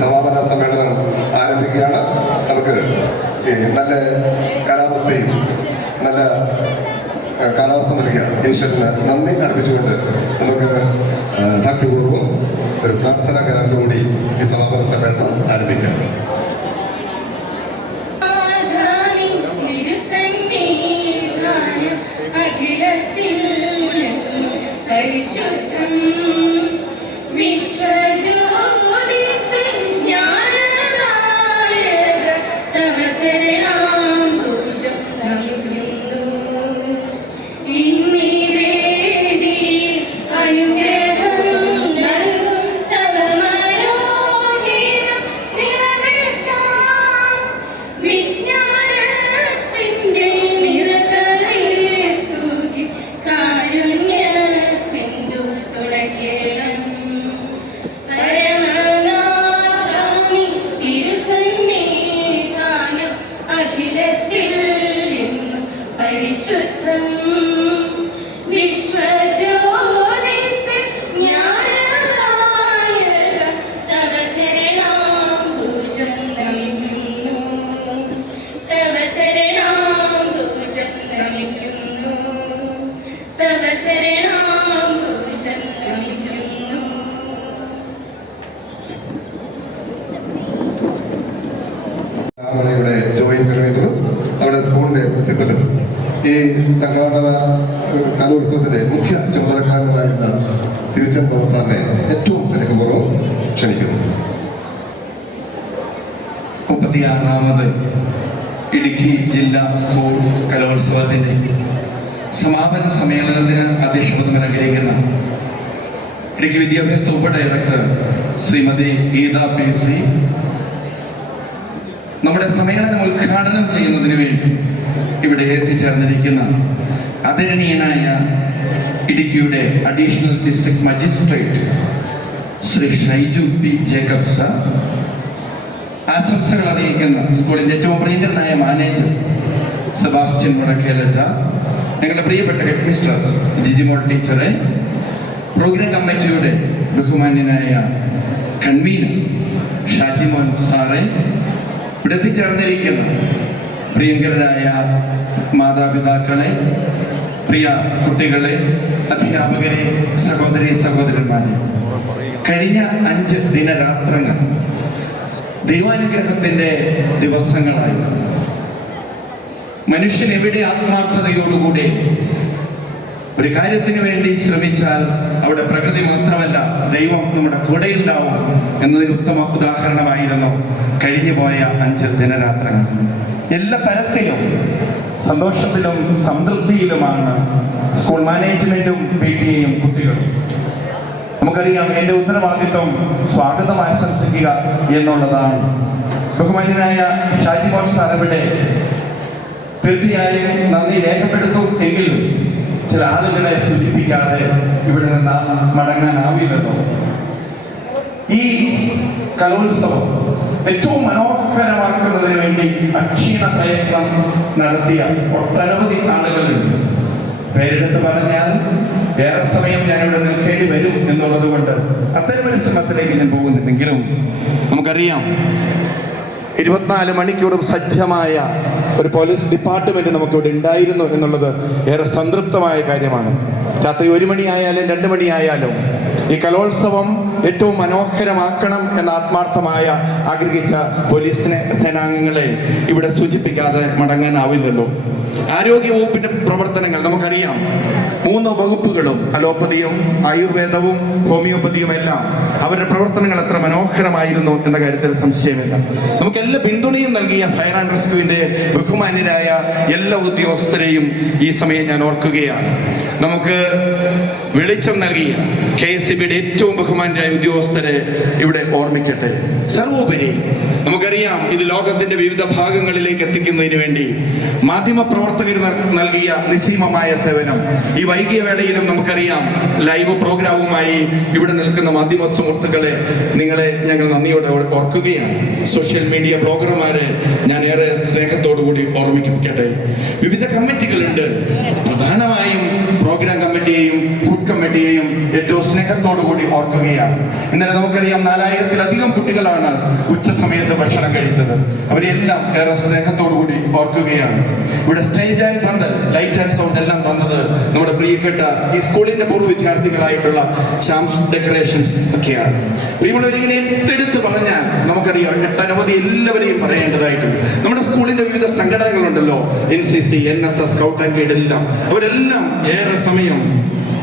സമാപന സമ്മേളനം ആരംഭിക്കുകയാണ്. നമുക്ക് നല്ല കാലാവസ്ഥയും നല്ല കാലാവസ്ഥ നൽകിയ ഈശ്വരന് നന്ദി അർപ്പിച്ചുകൊണ്ട് നമുക്ക് ഭക്തിപൂർവ്വം ഒരു പ്രാർത്ഥനാ കലാപത്തോടുകൂടി ഈ സമാപന സമ്മേളനം ആരംഭിക്കാം. ഈ സംഘാടന കലോത്സവത്തിന്റെ മുഖ്യ ചുമതലക്കാരനായിരുന്ന സിവിച്ചൻ തോമസ് സാറിനെ ഏറ്റവും സ്നേഹപൂർവ്വം ക്ഷണിക്കുന്നു. 36ാമത് ഇടുക്കി ജില്ലാ സ്കൂൾ കലോത്സവത്തിന്റെ സമാപന സമ്മേളനത്തിന് അധ്യക്ഷപദം അലങ്കരിക്കുന്ന ഇടുക്കി വിദ്യാഭ്യാസ ഉപ ഡയറക്ടർ ശ്രീമതി ഗീത PC നമ്മുടെ സമ്മേളനം ഉദ്ഘാടനം ചെയ്യുന്നതിന് വേണ്ടി ഇവിടെ എത്തിച്ചേർന്നിരിക്കുന്ന ആദരണീയനായ ഇടുക്കിയുടെ additional district magistrate Shri Shaiju P. Jacob sir, ആശംസകൾ അറിയിക്കുന്ന സ്കൂളിൻ്റെ ഏറ്റവും പ്രിയങ്കരനായ മാനേജർ സെബാസ്റ്റ്യൻ മുടക്കേലജ, ഞങ്ങളുടെ പ്രിയപ്പെട്ട ഹെഡ് മിസ്ട്രസ് ജിജിമോൾ ടീച്ചറെ, പ്രോഗ്രാം കമ്മിറ്റിയുടെ ബഹുമാന്യനായ കൺവീനർ ഷാജിമോൻ സാറെ, ഇവിടെ എത്തിച്ചേർന്നിരിക്കുന്ന പ്രിയങ്കരായ മാതാപിതാക്കളെ, പ്രിയ കുട്ടികളെ, അധ്യാപകരെ, സഹോദരി സഹോദരന്മാരെ, കഴിഞ്ഞ 5 ദിനരാത്രങ്ങൾ ദൈവാനുഗ്രഹത്തിന്റെ ദിവസങ്ങളായി. മനുഷ്യൻ എവിടെ ആത്മാർത്ഥതയോടുകൂടി ഒരു കാര്യത്തിന് വേണ്ടി ശ്രമിച്ചാൽ അവിടെ പ്രകൃതി മാത്രമല്ല ദൈവം നമ്മുടെ കൂടെ ഉണ്ടാവും എന്നതിന് ഉത്തമ ഉദാഹരണമായിരുന്നു കഴിഞ്ഞുപോയ 5 ദിനരാത്രങ്ങൾ. എല്ലാ തരത്തിലും സന്തോഷത്തിലും സംതൃപ്തിയിലുമാണ് സ്കൂൾ മാനേജ്മെന്റും PTA-യും കുട്ടികളും. നമുക്കറിയാം, എൻ്റെ ഉത്തരവാദിത്വം സ്വാഗതം ആശംസിക്കുക എന്നുള്ളതാണ്. ബഹുമാന്യനായ ഷാജിമോൻ സാർ ഇവിടെ തീർച്ചയായും നന്ദി രേഖപ്പെടുത്തും എങ്കിലും ചില ആളുകളെ സൂചിപ്പിക്കാതെ ഇവിടെ നിന്ന് മടങ്ങാനാവില്ലല്ലോ. ഈ കലോത്സവം ഏറ്റവും മനോഹരമാക്കുന്നതിന് വേണ്ടി അക്ഷീണ പ്രയത്നം നടത്തിയ ഒട്ടനവധി ആളുകളുണ്ട്. പേരെടുത്ത് പറഞ്ഞാൽ ഏറെ സമയം ഞാനിവിടെ നിൽക്കേണ്ടി വരും എന്നുള്ളത് കൊണ്ട് അത്തരമൊരു ശ്രമത്തിലേക്ക് ഞാൻ പോകുന്നില്ലെങ്കിലും നമുക്കറിയാം, 24 മണിക്കൂറും സജ്ജമായ ഒരു പോലീസ് ഡിപ്പാർട്ട്മെന്റ് നമുക്കിവിടെ ഉണ്ടായിരുന്നു എന്നുള്ളത് ഏറെ സംതൃപ്തമായ കാര്യമാണ്. രാത്രി 1 മണിയായാലും 2 മണിയായാലും ഈ കലോത്സവം ഏറ്റവും മനോഹരമാക്കണം എന്ന ആത്മാർത്ഥമായ ആഗ്രഹിച്ച പോലീസിനെ സേനാംഗങ്ങളെ ഇവിടെ സൂചിപ്പിക്കാതെ മടങ്ങാനാവില്ലല്ലോ. ആരോഗ്യ വകുപ്പിന്റെ പ്രവർത്തനങ്ങൾ നമുക്കറിയാം. 3 വകുപ്പുകളും അലോപ്പതിയും ആയുർവേദവും ഹോമിയോപ്പതിയും എല്ലാം അവരുടെ പ്രവർത്തനങ്ങൾ എത്ര മനോഹരമായിരുന്നു എന്ന കാര്യത്തിൽ സംശയമില്ല. നമുക്ക് എല്ലാ പിന്തുണയും നൽകിയ ഫയർ ആൻഡ് റെസ്ക്യൂവിന്റെ ബഹുമാന്യരായ എല്ലാ ഉദ്യോഗസ്ഥരെയും ഈ സമയം ഞാൻ ഓർക്കുകയാണ്. നമുക്ക് വെളിച്ചം നൽകിയ KSEBയുടെ ഏറ്റവും ബഹുമാന്യരായ ഉദ്യോഗസ്ഥരെ ഇവിടെ ഓർമ്മിക്കട്ടെ. സർവോപരി നമുക്കറിയാം, ഇത് ലോകത്തിന്റെ വിവിധ ഭാഗങ്ങളിലേക്ക് എത്തിക്കുന്നതിന് വേണ്ടി മാധ്യമ പ്രവർത്തകർ നൽകിയ നിസ്സീമമായ സേവനം. ഈ വൈകിയ വേളയിലും നമുക്കറിയാം, ലൈവ് പ്രോഗ്രാമുമായി ഇവിടെ നിൽക്കുന്ന മാധ്യമ സുഹൃത്തുക്കളെ നിങ്ങളെ ഞങ്ങൾ നന്ദിയോടെ ഓർക്കുകയാണ്. സോഷ്യൽ മീഡിയ ബ്ലോഗർമാരെ ഞാൻ ഏറെ സ്നേഹത്തോടു കൂടി ഓർമ്മിപ്പിക്കട്ടെ. വിവിധ കമ്മിറ്റികളുണ്ട്. പ്രധാനമായും പ്രോഗ്രാം കമ്മിറ്റി കമ്മിറ്റിയെയും ഫുഡ് കമ്മിറ്റിയെയും ഏറ്റവും സ്നേഹത്തോടു കൂടി ഓർക്കുകയാണ്. ഇന്നലെ നമുക്കറിയാം 4000-ലധികം കുട്ടികളാണ് ഉച്ച സമയത്ത് ഭക്ഷണം കഴിച്ചത്. അവരെല്ലാം ഏറെ സ്നേഹത്തോടു കൂടി ഓർക്കുകയാണ്. ഇവിടെ സ്റ്റേജ് ആൻഡ് പന്തൽ, ലൈറ്റ് ആൻഡ് സൗണ്ട് എല്ലാം തന്നത് നമ്മുടെ പ്രിയപ്പെട്ട ഈ സ്കൂളിന്റെ പൂർവ്വ വിദ്യാർത്ഥികളായിട്ടുള്ള ഷാംസ് ഡെക്കറേഷൻസ് ഒക്കെയാണ്. പ്രിയമുള്ളവർ, ഇങ്ങനെ എടുത്തെടുത്ത് പറഞ്ഞാൽ നമുക്കറിയാം ഒട്ടനവധി എല്ലാവരെയും പറയേണ്ടതായിട്ടുണ്ട്. നമ്മുടെ സ്കൂളിന്റെ വിവിധ സംഘടനകളുണ്ടല്ലോ, NCC, NSS, scout and guide എല്ലാം, അവരെല്ലാം ഏറെ സമയം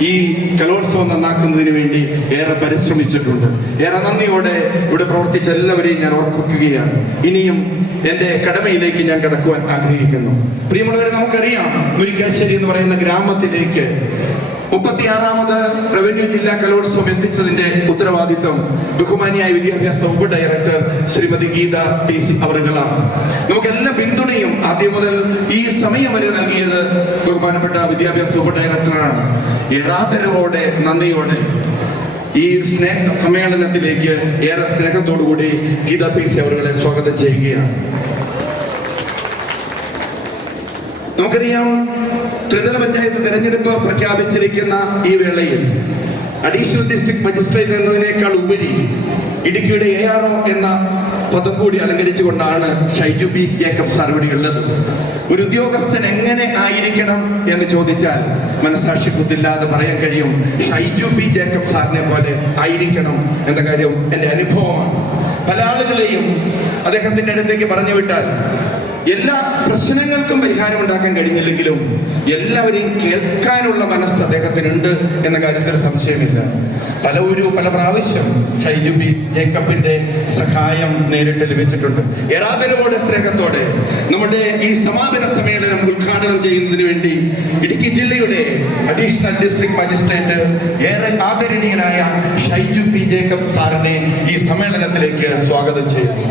ഈ കലോത്സവം നന്നാക്കുന്നതിന് വേണ്ടി ഏറെ പരിശ്രമിച്ചിട്ടുണ്ട്. ഏറെ നന്ദിയോടെ ഇവിടെ പ്രവർത്തിച്ച എല്ലാവരെയും ഞാൻ ഓർക്കുകയാണ്. ഇനിയും എൻ്റെ കടമയിലേക്ക് ഞാൻ കടക്കുവാൻ ആഗ്രഹിക്കുന്നു. പ്രിയമുള്ളവരെ, നമുക്കറിയാം മുരിക്കാശ്ശേരി എന്ന് പറയുന്ന ഗ്രാമത്തിലേക്ക് 36ാമത് റവന്യൂ ജില്ലാ കലോത്സവം എത്തിച്ചതിന്റെ ഉത്തരവാദിത്വം ബഹുമാനിയായ വിദ്യാഭ്യാസ ഉപ ഡയറക്ടർ ശ്രീമതി ഗീത PC അവറുകളാണ്. നമുക്കെല്ലാം പിന്തുണയും ആദ്യം മുതൽ ഈ സമയം വരെ നൽകിയത് ബഹുമാനപ്പെട്ട വിദ്യാഭ്യാസ ഉപ ഡയറക്ടറാണ്. ഏറാദരവോടെ നന്ദിയോടെ ഈ സ്നേഹ സമ്മേളനത്തിലേക്ക് ഏറെ സ്നേഹത്തോടുകൂടി ഗീത PC അവറുകളെ സ്വാഗതം ചെയ്യുകയാണ്. നമുക്കറിയാം, ത്രിതല പഞ്ചായത്ത് തെരഞ്ഞെടുപ്പ് പ്രഖ്യാപിച്ചിരിക്കുന്ന ഈ വേളയിൽ അഡീഷണൽ ഡിസ്ട്രിക്ട് മജിസ്ട്രേറ്റ് എന്നതിനേക്കാൾ ഉപരി ഇടുക്കിയുടെ ARO എന്ന പദം കൂടി അലങ്കരിച്ചുകൊണ്ടാണ് ഷൈജു P. ജേക്കബ് സാർ ഇവിടെ ഉള്ളത്. ഒരു ഉദ്യോഗസ്ഥൻ എങ്ങനെ ആയിരിക്കണം എന്ന് ചോദിച്ചാൽ മനസാക്ഷി കുത്തില്ലാതെ പറയാൻ കഴിയും, ഷൈജു P. ജേക്കബ് സാറിനെ പോലെ ആയിരിക്കണം എന്ന കാര്യം എൻ്റെ അനുഭവമാണ്. പല ആളുകളെയും അദ്ദേഹത്തിന്റെ അടുത്തേക്ക് പറഞ്ഞു വിട്ടാൽ എല്ലാ പ്രശ്നങ്ങൾക്കും പരിഹാരം ഉണ്ടാക്കാൻ കഴിഞ്ഞില്ലെങ്കിലും എല്ലാവരെയും കേൾക്കാനുള്ള മനസ്സ് അദ്ദേഹത്തിനുണ്ട് എന്ന കാര്യത്തിൽ സംശയമില്ല. പല പ്രാവശ്യം ഷൈജു P. ജേക്കബിന്റെ സഹായം നേരിട്ട് ലഭിച്ചിട്ടുണ്ട്. ഏറാദരവോടെ സ്നേഹത്തോടെ നമ്മുടെ ഈ സമാപന സമ്മേളനം ഉദ്ഘാടനം ചെയ്യുന്നതിന് വേണ്ടി ഇടുക്കി ജില്ലയുടെ അഡീഷണൽ ഡിസ്ട്രിക്ട് മജിസ്ട്രേറ്റ് ഏറെ ആദരണീയനായ ഷൈജു P. ജേക്കബ് സാറിനെ ഈ സമ്മേളനത്തിലേക്ക് സ്വാഗതം ചെയ്യുന്നു.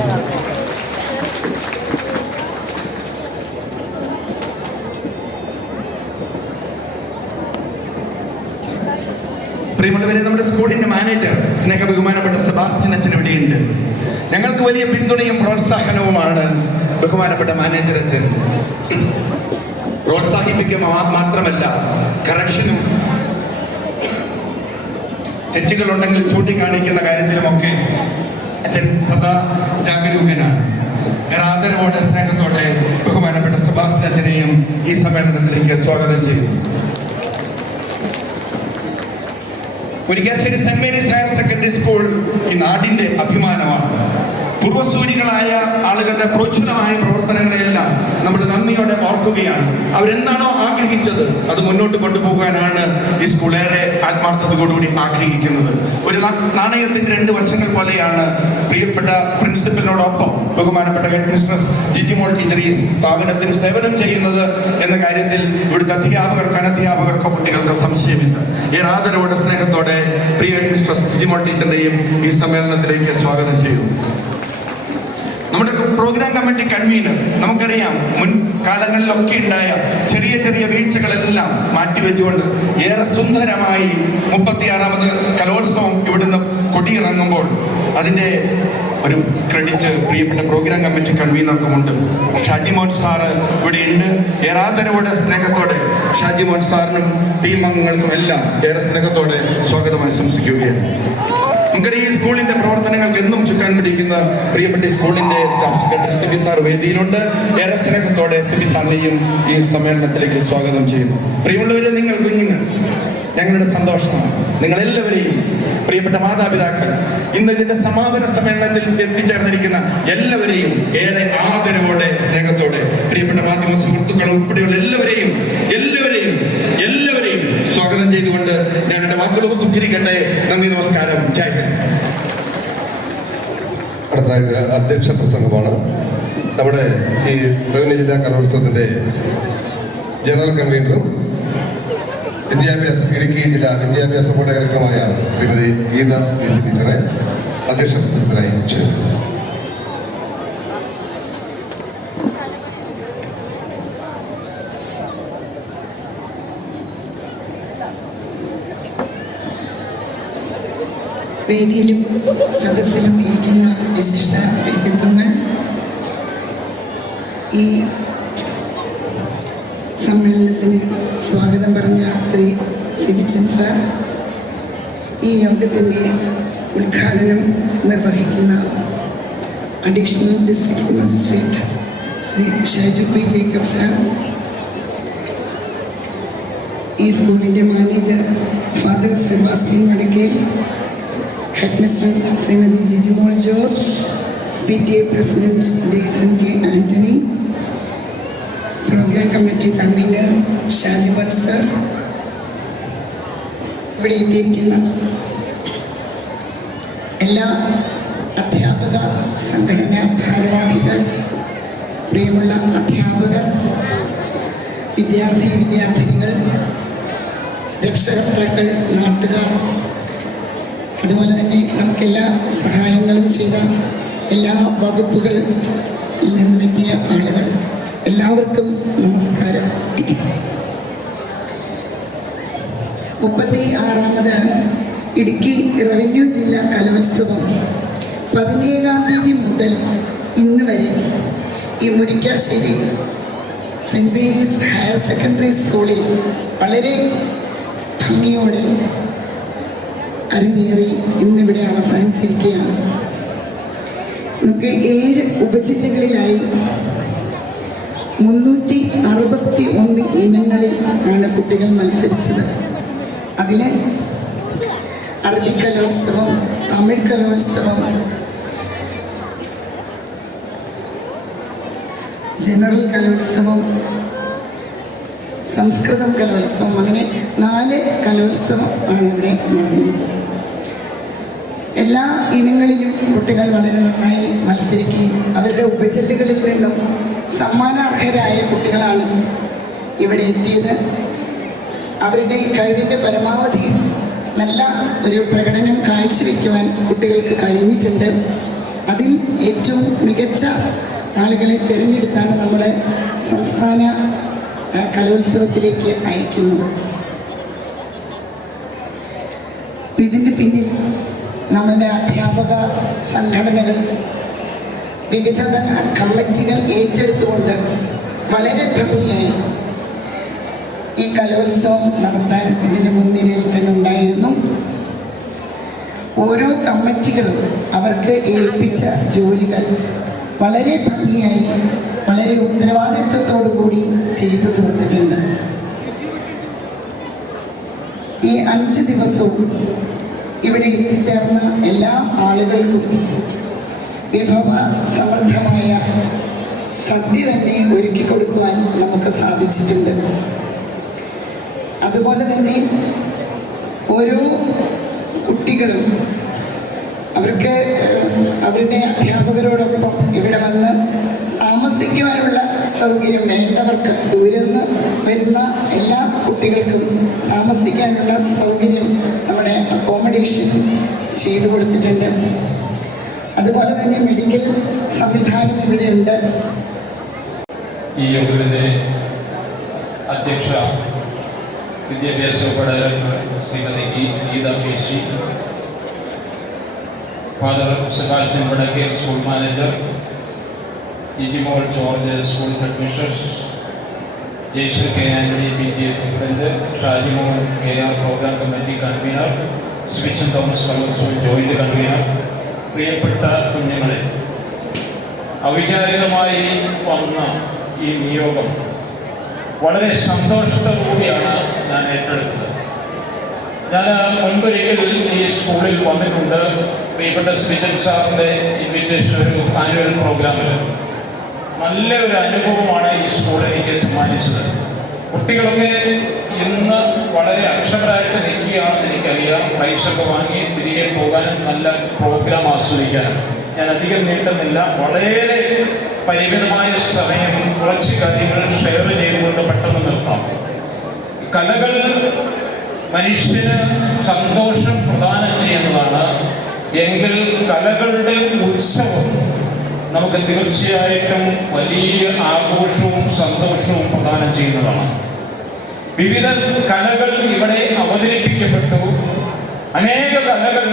പ്രിയമുള്ളവരെ, നമ്മുടെ സ്കൂളിന്റെ മാനേജർ സ്നേഹ ബഹുമാനപ്പെട്ട സെബാസ്റ്റ്യൻ അച്ഛൻ ഇവിടെയുണ്ട്. ഞങ്ങൾക്ക് വലിയ പിന്തുണയും പ്രോത്സാഹനവുമാണ് ബഹുമാനപ്പെട്ട മാനേജർ അച്ഛൻ. പ്രോത്സാഹിപ്പിക്കുക മാത്രമല്ല, കറക്ഷനും തെറ്റുകളുണ്ടെങ്കിൽ ചൂണ്ടിക്കാണിക്കുന്ന കാര്യത്തിലുമൊക്കെ അച്ഛൻ സദാ ജാഗരൂകനാണ്. ആദരവോടെ സ്നേഹത്തോടെ ബഹുമാനപ്പെട്ട സെബാസ്റ്റ്യൻ അച്ഛനെയും ഈ സമ്മേളനത്തിലേക്ക് സ്വാഗതം ചെയ്യുന്നു. Murickassery Saint Mary's higher secondary school ഈ നാടിന്റെ അഭിമാനമാണ്. പൂർവ്വസൂരികളായ ആളുകളുടെ പ്രോജ്വലമായ പ്രവർത്തനങ്ങളെല്ലാം നമ്മൾ നന്ദിയോടെ ഓർക്കുകയാണ്. അവരെന്താണോ ആഗ്രഹിച്ചത് അത് മുന്നോട്ട് കൊണ്ടുപോകാനാണ് ഈ സ്കൂൾ ഏറെ ആത്മാർത്ഥതയോടുകൂടി ആഗ്രഹിക്കുന്നത്. ഒരു നാണയത്തിന്റെ 2 വശങ്ങൾ പോലെയാണ് പ്രിയപ്പെട്ട പ്രിൻസിപ്പലിനോടൊപ്പം ബഹുമാനപ്പെട്ട ഹെഡ് മിസ്ട്രസ് ജിജിമോൾ ടീച്ചർ ഈ സ്ഥാപനത്തിന് സേവനം ചെയ്യുന്നത് എന്ന കാര്യത്തിൽ ഇവിടുത്തെ അധ്യാപകർക്ക് അനധ്യാപകർക്കോ കുട്ടികൾക്ക് സംശയമില്ല. ഏറാദരവോടെ സ്നേഹത്തോടെ പ്രിയ ഹെഡ് മിസ്ട്രസ് ജിജിമോൾ ടീച്ചറിനെയും ഈ സമ്മേളനത്തിലേക്ക് സ്വാഗതം ചെയ്യുന്നു. നമ്മുടെ പ്രോഗ്രാം കമ്മിറ്റി കൺവീനർ, നമുക്കറിയാം മുൻകാലങ്ങളിലൊക്കെ ഉണ്ടായ ചെറിയ ചെറിയ വീഴ്ചകളെല്ലാം മാറ്റിവെച്ചുകൊണ്ട് ഏറെ സുന്ദരമായി 36ാമത് കലോത്സവം ഇവിടുന്ന് കൊടിയിറങ്ങുമ്പോൾ അതിൻ്റെ ഒരു ക്രെഡിറ്റ് പ്രിയപ്പെട്ട പ്രോഗ്രാം കമ്മിറ്റി കൺവീനർക്കുമുണ്ട്. ഷാജിമോൻ സാറ് ഇവിടെയുണ്ട്. ഏറാദരവോടെ സ്നേഹത്തോടെ ഷാജിമോൻ സാറിനും ടീം അംഗങ്ങൾക്കും എല്ലാം ഏറെ സ്നേഹത്തോടെ സ്വാഗതം ആശംസിക്കുകയാണ്. നമുക്കറിയാം, ഈ സ്കൂളിന്റെ പ്രവർത്തനങ്ങൾക്ക് എന്നും ചുക്കാൻ പിടിക്കുന്ന പ്രിയപ്പെട്ട സ്കൂളിന്റെ സ്റ്റാഫ് സെക്രട്ടറി സിബി സാർ വേദിയിലുണ്ട്. ഏറെ സ്നേഹത്തോടെ സിബി സാറിനെയും ഈ സമ്മേളനത്തിലേക്ക് സ്വാഗതം ചെയ്യുന്നു. പ്രിയമുള്ളവരെ, നിങ്ങൾ കുഞ്ഞുങ്ങൾ ഞങ്ങളുടെ സന്തോഷമാണ്. നിങ്ങളെല്ലാവരെയും പ്രിയപ്പെട്ട മാതാപിതാക്കൾ, ഇന്ന് ഇതിന്റെ സമാപന സമ്മേളനത്തിൽ എത്തിച്ചേർന്നിരിക്കുന്ന എല്ലാവരെയും ഏറെ ആദരവോടെ സ്നേഹത്തോടെ പ്രിയപ്പെട്ട മാധ്യമ സുഹൃത്തുക്കൾ ഉൾപ്പെടെയുള്ള എല്ലാവരെയും സ്വാഗതം ചെയ്തുകൊണ്ട് ഞാൻ എന്റെ വാക്കുകൾ ഉപസംഹരിക്കട്ടെ. നന്ദി, നമസ്കാരം, ജയ് ഹിന്ദ്. അടുത്തായിട്ട് അധ്യക്ഷ പ്രസംഗമാണ്. നമ്മുടെ ഈ റവന്യൂ ജില്ലാ കലോത്സവത്തിന്റെ ജനറൽ കൺവീനറും ഇടുക്കി ജില്ലാ വിദ്യാഭ്യാസ ബോർഡ് ഡയറക്ടറുമായ ശ്രീമതി ഗീത PC ടീച്ചറെ അധ്യക്ഷ പ്രസംഗത്തിനായി ക്ഷണിക്കുന്നു. വേദിയിലും സദസ്സിലും ഇരിക്കുന്ന വിശിഷ്ട വ്യക്തിത്വങ്ങൾ, ഈ സമ്മേളനത്തിന് സ്വാഗതം പറഞ്ഞ ശ്രീ സിബിച്ചൻ സാർ, ഈ യോഗത്തിൻ്റെ ഉദ്ഘാടനം നിർവഹിക്കുന്ന additional district magistrate Shri Shaju P Jacob sir, ഈ സ്കൂളിൻ്റെ manager father Sebastian Vadakkel, head mistress Shrimathi Jijimol George, PTA president Jaison K Antony, programme committee convener Shajimon sir, ഇവിടെ എത്തിയിരിക്കുന്ന എല്ലാ അധ്യാപക സംഘടനാ ഭാരവാഹികൾ, പ്രിയമുള്ള അധ്യാപകർ, വിദ്യാർത്ഥിനികൾ, രക്ഷകർത്താക്കൾ, നാട്ടുകാർ, അതുപോലെ തന്നെ നമുക്കെല്ലാ സഹായങ്ങളും ചെയ്ത എല്ലാ വകുപ്പുകളിൽ നിന്നെത്തിയ ആളുകൾ, എല്ലാവർക്കും നമസ്കാരം. 36ാമത് ഇടുക്കി റവന്യൂ ജില്ലാ കലോത്സവം 17-ാം തീയതി മുതൽ ഇന്ന് വരെ ഈ Murickassery Saint Mary's higher secondary സ്കൂളിൽ വളരെ ഭംഗിയോടെ അരങ്ങേറി ഇന്നിവിടെ അവസാനിച്ചിരിക്കുകയാണ്. നമുക്ക് 7 ഉപജില്ലകളിലായി 361 ഇനങ്ങളിൽ ആണ് കുട്ടികൾ മത്സരിച്ചത്. അതിൽ അറബി കലോത്സവം, തമിഴ് കലോത്സവം, ജനറൽ കലോത്സവം, സംസ്കൃതം കലോത്സവം, അങ്ങനെ 4 കലോത്സവം ആണ് ഇവിടെ നടന്നത്. എല്ലാ ഇനങ്ങളിലും കുട്ടികൾ വളരെ നന്നായി മത്സരിക്കുകയും അവരുടെ ഉപജില്ലകളിൽ നിന്നും സമ്മാനാർഹരായ കുട്ടികളാണ് ഇവിടെ എത്തിയത്. അവരുടെ കഴിവിൻ്റെ പരമാവധി നല്ല ഒരു പ്രകടനം കാഴ്ചവെക്കുവാൻ കുട്ടികൾക്ക് കഴിഞ്ഞിട്ടുണ്ട്. അതിൽ ഏറ്റവും മികച്ച ആളുകളെ തിരഞ്ഞെടുത്താണ് നമ്മൾ സംസ്ഥാന കലോത്സവത്തിലേക്ക് അയക്കുന്നത്. ഇതിൻ്റെ പിന്നിൽ നമ്മുടെ അധ്യാപക സംഘടനകൾ, വിവിധ കമ്മിറ്റികൾ ഏറ്റെടുത്തുകൊണ്ട് വളരെ ഭംഗിയായി ഈ കലോത്സവം നടത്താൻ ഇതിന് മുൻനിരയിൽ തന്നെ ഉണ്ടായിരുന്നു. ഓരോ കമ്മിറ്റികളും അവർക്ക് ഏൽപ്പിച്ച ജോലികൾ വളരെ ഭംഗിയായി, വളരെ ഉത്തരവാദിത്വത്തോടു കൂടി ചെയ്തു തീർത്തിട്ടുണ്ട്. ഈ 5 ദിവസവും ഇവിടെ എത്തിച്ചേർന്ന എല്ലാ ആളുകൾക്കും വിഭവ സമൃദ്ധമായ സദ്യ തന്നെ ഒരുക്കി കൊടുക്കുവാൻ നമുക്ക് സാധിച്ചിട്ടുണ്ട്. അതുപോലെ തന്നെ ഓരോ കുട്ടികളും അവർക്ക് അവരുടെ അധ്യാപകരോടൊപ്പം ഇവിടെ വന്ന് താമസിക്കുവാനുള്ള സൗകര്യം വേണ്ടവർക്ക്, ദൂരെന്ന് വരുന്ന എല്ലാ കുട്ടികൾക്കും താമസിക്കാനുള്ള സൗകര്യം നമ്മുടെ അക്കോമഡേഷൻ ചെയ്തു കൊടുത്തിട്ടുണ്ട്. അതുപോലെ തന്നെ മെഡിക്കൽ സംവിധാനം ഇവിടെ ഉണ്ട്. ഈ യോഗത്തിൻ്റെ അധ്യക്ഷ വിദ്യാഭ്യാസ ഉപഡയറക്ടർ Shrimati Geetha PC, father Sebastian Vadakkel school manager, Jijimol George school head mistress, Jaison K Antony PTA president, Shajimol KR programme committee convener, Sibichan Thomas Kalolsavam joint convener, പ്രിയപ്പെട്ട കുഞ്ഞുങ്ങളെ, അവിചാരിതമായി വന്ന ഈ നിയോഗം വളരെ സന്തോഷത്തോടുകൂടിയാണ് ഞാൻ ഏറ്റെടുത്തത്. ഞാൻ മുൻപൊരിക്കൽ ഈ സ്കൂളിൽ വന്നിട്ടുണ്ട്. പ്രിയപ്പെട്ട സിബിച്ചൻ സാറിൻ്റെ ഇൻവിറ്റേഷൻ ഒരു ആനുവൽ പ്രോഗ്രാമിൽ നല്ലൊരു അനുഭവമാണ് ഈ സ്കൂൾ എനിക്ക് സമ്മാനിച്ചത്. കുട്ടികളൊക്കെ ഇന്ന് വളരെ അക്ഷമരായിട്ട് നിൽക്കുകയാണെന്ന് എനിക്കറിയാം. പ്രൈസൊക്കെ വാങ്ങി തിരികെ പോകാനും നല്ല പ്രോഗ്രാം ആസ്വദിക്കാനും. ഞാൻ അധികം നീട്ടുന്നില്ല. വളരെ പരിമിതമായ സമയം കുറച്ച് കാര്യങ്ങൾ ഷെയർ ചെയ്തുകൊണ്ട് പെട്ടെന്ന് നിർത്താം. കലകൾ മനുഷ്യന് സന്തോഷം പ്രദാനം ചെയ്യുന്നതാണ്. എങ്കിൽ കലകളുടെ ഉത്സവം നമുക്ക് തീർച്ചയായിട്ടും വലിയ ആഘോഷവും സന്തോഷവും പ്രദാനം ചെയ്യുന്നതാണ്. വിവിധ കലകൾ ഇവിടെ അവതരിപ്പിക്കപ്പെട്ടു. അനേക കലകൾ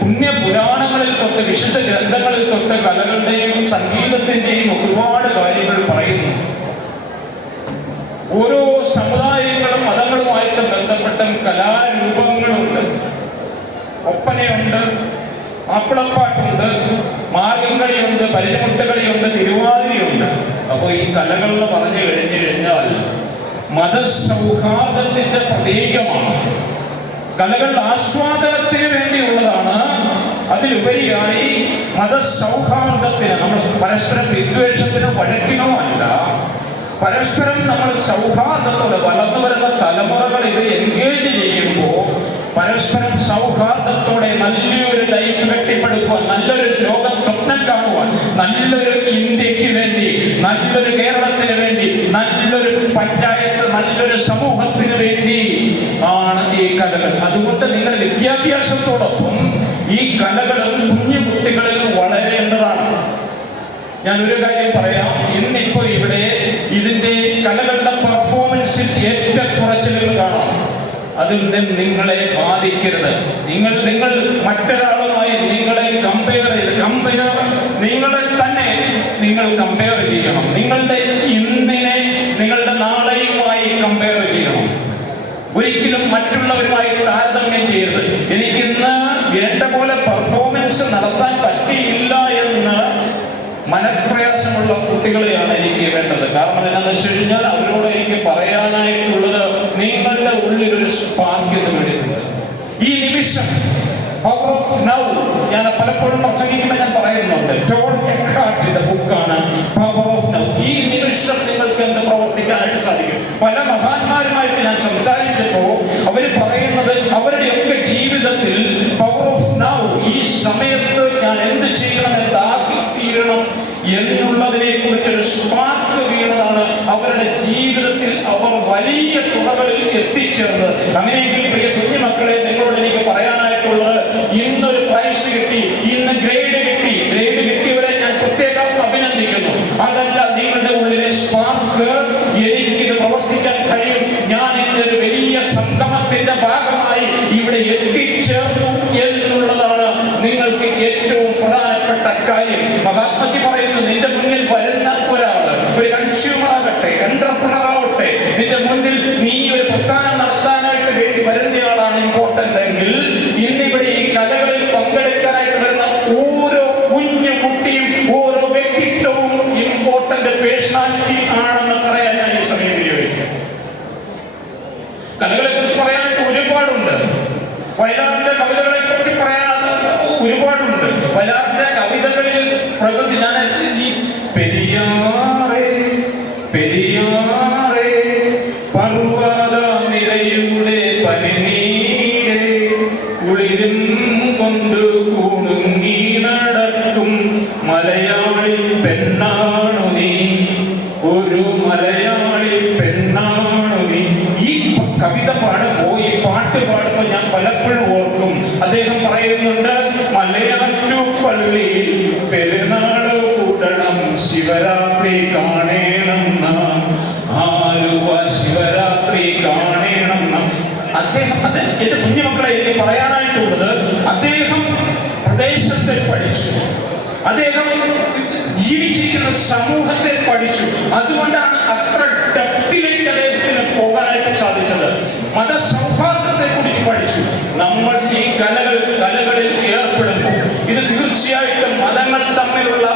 പുണ്യപുരാണങ്ങളിൽ തൊട്ട് വിശുദ്ധ ഗ്രന്ഥങ്ങളിൽ തൊട്ട് കലകളുടെയും സംഗീതത്തിൻ്റെയും ഒരുപാട് കാര്യങ്ങൾ പറയുന്നു. ഓരോ സമുദായങ്ങളും മതങ്ങളും കലോത്സവങ്ങളുമായിട്ട് ബന്ധപ്പെട്ട കലാരൂപങ്ങളുണ്ട്. ഒപ്പനയുണ്ട്, മാപ്പിളപ്പാട്ടുണ്ട്, മാർഗംകളിയുണ്ട്, പരിചമുട്ടകളിയുണ്ട്, തിരുവാതിരയുണ്ട്. അപ്പോൾ ഈ കലകൾ എന്ന് പറഞ്ഞു കഴിഞ്ഞു കഴിഞ്ഞാൽ മതസൗഹാർദ്ദത്തിന്റെ പ്രതീകമാണ്. കലകൾ ആസ്വാദനത്തിന് വേണ്ടിയുള്ളതാണ്. അതിലുപരിയായി മതസൗഹാർദ്ദത്തിന്, നമ്മൾ പരസ്പരം വിദ്വേഷത്തിനോ വഴക്കിനോ അല്ല, പരസ്പരം നമ്മൾ സൗഹാർദ്ദത്തോടെ വളർന്നു വരുന്ന തലമുറകൾ ഇത് എൻഗേജ് ചെയ്യുമ്പോൾ പരസ്പരം സൗഹാർദ്ദത്തോടെ നല്ലൊരു ലൈഫ് കെട്ടിപ്പടുക്കുവാൻ, നല്ലൊരു ലോകം സ്വപ്നം കാണുവാൻ, നല്ലൊരു ഇന്ത്യക്ക് വേണ്ടി, നല്ലൊരു കേരളത്തിന് വേണ്ടി, നല്ലൊരു പഞ്ചായത്ത്, നല്ലൊരു സമൂഹത്തിന് വേണ്ടി ആണ് ഈ കലകൾ. അതുകൊണ്ട് നിങ്ങൾ വിദ്യാഭ്യാസത്തോടൊപ്പം ഈ കലകളും കുഞ്ഞു കുട്ടികളിൽ വളരേണ്ടതാണ്. ഞാൻ ഒരു കാര്യം പറയാം, ഇന്നിപ്പോ ഇവിടെ ഇതിന്റെ കലകളുടെ പെർഫോമൻസിൽ ഏറ്റക്കുറച്ചിലുകൾ കാണാം. അതിൽ നിന്ന് നിങ്ങളെ ബാധിക്കരുത്. നിങ്ങൾ മറ്റൊരാളുമായി നിങ്ങളെ നിങ്ങളെ തന്നെ നിങ്ങൾ കമ്പയർ ചെയ്യണം. നിങ്ങളുടെ ഇന്നിനെ നിങ്ങളുടെ നാളെയുമായി കമ്പയർ ചെയ്യണം. ഒരിക്കലും മറ്റുള്ളവരുമായി താരതമ്യം ചെയ്യരുത്. എനിക്കിന്ന് വേണ്ട പോലെ പെർഫോമൻസ് നടത്താൻ പറ്റിയില്ല എന്ന് മനപ്രയാസമുള്ള കുട്ടികളെയാണ് എനിക്ക് വേണ്ടത്. കാരണം എന്താണെന്ന് വെച്ച് കഴിഞ്ഞാൽ അവരോട് എനിക്ക് പറയാനായിട്ടുള്ളത്, നിങ്ങളുടെ ഉള്ളിൽ ഒരു സ്പാർക്ക് എന്ന് വേണ്ടിയിട്ടുണ്ട്. ഈ നിമിഷം, പവർ ഓഫ് നൗ, ഞാൻ പലപ്പോഴും പ്രസംഗിക്കുമ്പോൾ ഞാൻ പറയുന്നുണ്ട്, ടോൾ എക്കാർട്ടിന്റെ ബുക്കാണ് പവർ ഓഫ് നൗ. ഈ നിമിഷം നിങ്ങൾക്ക് എന്ത് പ്രവർത്തിക്കാനായിട്ട് സാധിക്കും. പല മഹാന്മാരുമായിട്ട് ഞാൻ സംസാരിച്ചപ്പോൾ അവർ പറയുന്നത്, അവരുടെയൊക്കെ ജീവിതത്തിൽ പവർ ഓഫ് നൗ, ഈ സമയത്ത് ഞാൻ എന്ത് ചെയ്യണം, എന്താക്കിത്തീരണം എന്നുള്ളതിനെ കുറിച്ചൊരു സ്പാർക്ക് വീണതാണ് അവരുടെ ജീവിതത്തിൽ. അവർ വലിയ തുറകളിൽ എത്തിച്ചേർന്നത്. അങ്ങനെയെങ്കിൽ പ്രിയ കുഞ്ഞുമക്കളെ, നിങ്ങളോട് എനിക്ക് പറയാനായിട്ടുള്ളത്, ഇന്നൊരു പ്രൈസ് കിട്ടി, ഇന്ന് ഗ്രേഡ് കിട്ടിയവരെ ഞാൻ പ്രത്യേകം അഭിനന്ദിക്കുന്നു. അതല്ല നിങ്ങളുടെ ഉള്ളിലെ സ്പാർക്ക്, എനിക്കിത് പ്രവർത്തിക്കാൻ കഴിയും, ഞാൻ ഇന്നൊരു വലിയ സംഗമത്തിന്റെ ഭാഗമായി ഇവിടെ എത്തിച്ചേർന്നു എന്നുള്ളതാണ് നിങ്ങൾക്ക് ഏറ്റവും പ്രധാനപ്പെട്ട കാര്യം. മഹാത്മജി പറയുന്നു, നിന്റെ മുന്നിൽ വരുന്ന ഒരാള്, ഒരു കൺസ്യൂമർ ആകട്ടെ, എന്റർപ്രണർ ആവട്ടെ, നിന്റെ മുന്നിൽ നീ ഒരു പ്രസ്ഥാനം നടത്താനായിട്ട് വേണ്ടി വരുന്നയാളാണ് ഇമ്പോർട്ടന്റ് എങ്കിൽ, ഇന്നിവിടെ ഈ കലകളിൽ പങ്കെടുക്കാനായിട്ട് വരുന്ന ഓരോ കുഞ്ഞു കുട്ടിയും, ഓരോ വ്യക്തിത്വവും ഇമ്പോർട്ടന്റ് പേഴ്സണാലിറ്റി ആണെന്ന് പറയാൻ ഞാൻ ഈ സമയം വിനിയോഗിക്കും. കലകളെ കുറിച്ച് പറയാനായിട്ട് ഒരുപാടുണ്ട്. വയലാറിന്റെ കവിതകളെ കുറിച്ച് പറയാനായിട്ട് ഒരുപാടുണ്ട്. വയലാറിന്റെ കവിതകളിൽ പ്രകൃതി, ഞാൻ ഈ പെരിയാറേ പെരിയാറേ പർവ്വത നിരയുടെ പനിനീരേ, കുളിരും കൊണ്ട് കുണുങ്ങി നടക്കും മലയാളി പെണ്ണാണു നീ, ഒരു മലയാളി പെണ്ണാണു നീ. ഈ കവിത പാടുമ്പോ, ഈ പാട്ട് പാടുമ്പോ ഞാൻ പലപ്പോഴും ഓർക്കും, അദ്ദേഹം പറയുന്നുണ്ട്, മലയാറ്റൂപ്പള്ളി പെരുന്നാള് കൂടണം, ശിവരാത്രി കാണേണം നാം, ആലുവ ശിവരാത്രി കാണേണം നാം. അദ്ദേഹം, അത് എന്റെ കുഞ്ഞുമക്കളെ എനിക്ക് പറയാനായിട്ടുള്ളത്, അദ്ദേഹം പ്രദേശത്തെ പഠിച്ചു, അദ്ദേഹം ജീവിച്ചിരിക്കുന്ന സമൂഹത്തെ പഠിച്ചു. അതുകൊണ്ടാണ് അത്ര ഡെപ്തിലേക്ക് അദ്ദേഹത്തിന് പോകാനായിട്ട് സാധിച്ചത്. മതസൗഹാർദ്ദത്തെ കുറിച്ച് പഠിച്ചു. നമ്മൾ ഈ കലകളിൽ ഏർപ്പെടുമ്പോൾ ഇത് തീർച്ചയായിട്ടും മതങ്ങൾ തമ്മിലുള്ള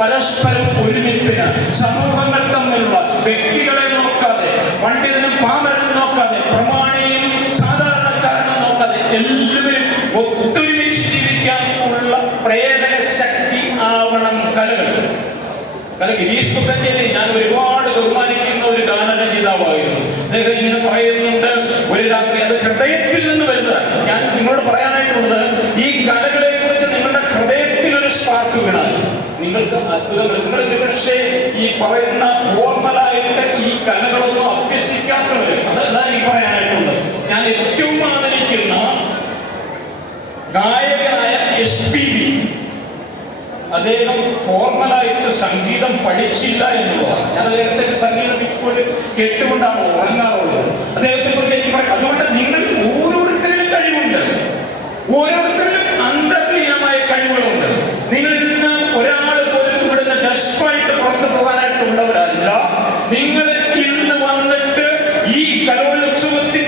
പരസ്പരം ഒരുമിപ്പിന്, സമൂഹങ്ങൾ തമ്മിലുള്ള, വ്യക്തികളെ നോക്കാതെ, പണ്ഡിതനും പാമരനും നോക്കാതെ, പ്രമാണിയും സാധാരണക്കാരനും നോക്കാതെ, എല്ലാവരും ഒത്തൊരുമിച്ച് ജീവിക്കാൻ ഉള്ള പ്രേരക ശക്തി ആവണം കലകൾ. ഗിരീഷ് പുത്തഞ്ചേരി ഞാൻ ഒരുപാട് ബഹുമാനിക്കുന്ന ഒരു ഗാനരചയിതാവായിരുന്നു. അദ്ദേഹം ഇങ്ങനെ പറയുന്നുണ്ട്, ഒരു രാത്രി, അത് ഹൃദയത്തിൽ നിന്ന് വരുന്നത്. ഞാൻ നിങ്ങളോട് പറയാനായിട്ടുള്ളത്, ഈ കലകളെ കുറിച്ച് നിങ്ങളുടെ ഹൃദയത്തിൽ ഒരു സ്പാർക്ക് വീണാൽ നിങ്ങൾക്ക് അത്ഭുതങ്ങൾ. നിങ്ങൾ ഒരുപക്ഷെ ഈ പറയുന്ന ഫോർമലായിട്ട് ഈ കലകളൊന്നും അഭ്യസിക്കാത്തവർ, അതാണ് എനിക്ക് പറയാനായിട്ടുള്ളത്. ഞാൻ ഏറ്റവും ആദരിക്കുന്ന ഗായകനായ SPB, അദ്ദേഹം ഫോർമലായിട്ട് സംഗീതം പഠിച്ചില്ല എന്നുള്ളതാണ്. ഞാൻ അദ്ദേഹത്തെ സംഗീതം ഇപ്പോഴും കേട്ടുകൊണ്ടാണ് ഉറങ്ങാറുള്ളത്. അദ്ദേഹത്തെ കുറിച്ച് എനിക്ക് പറയാം. അതുകൊണ്ട് നിങ്ങൾ ഓരോരുത്തരിലും കഴിവുണ്ട്, ഓരോരുത്തരിലും അന്തർലീനമായ കഴിവുകളുണ്ട്. നിങ്ങൾ ഇന്ന് ഒരാൾ പോലും ഇവിടുന്ന് ഡെസ്പായിട്ട് പുറത്തു പോകാനായിട്ടുള്ളവരല്ല. നിങ്ങൾ ഇന്ന് വന്നിട്ട് ഈ കലോത്സവത്തിൽ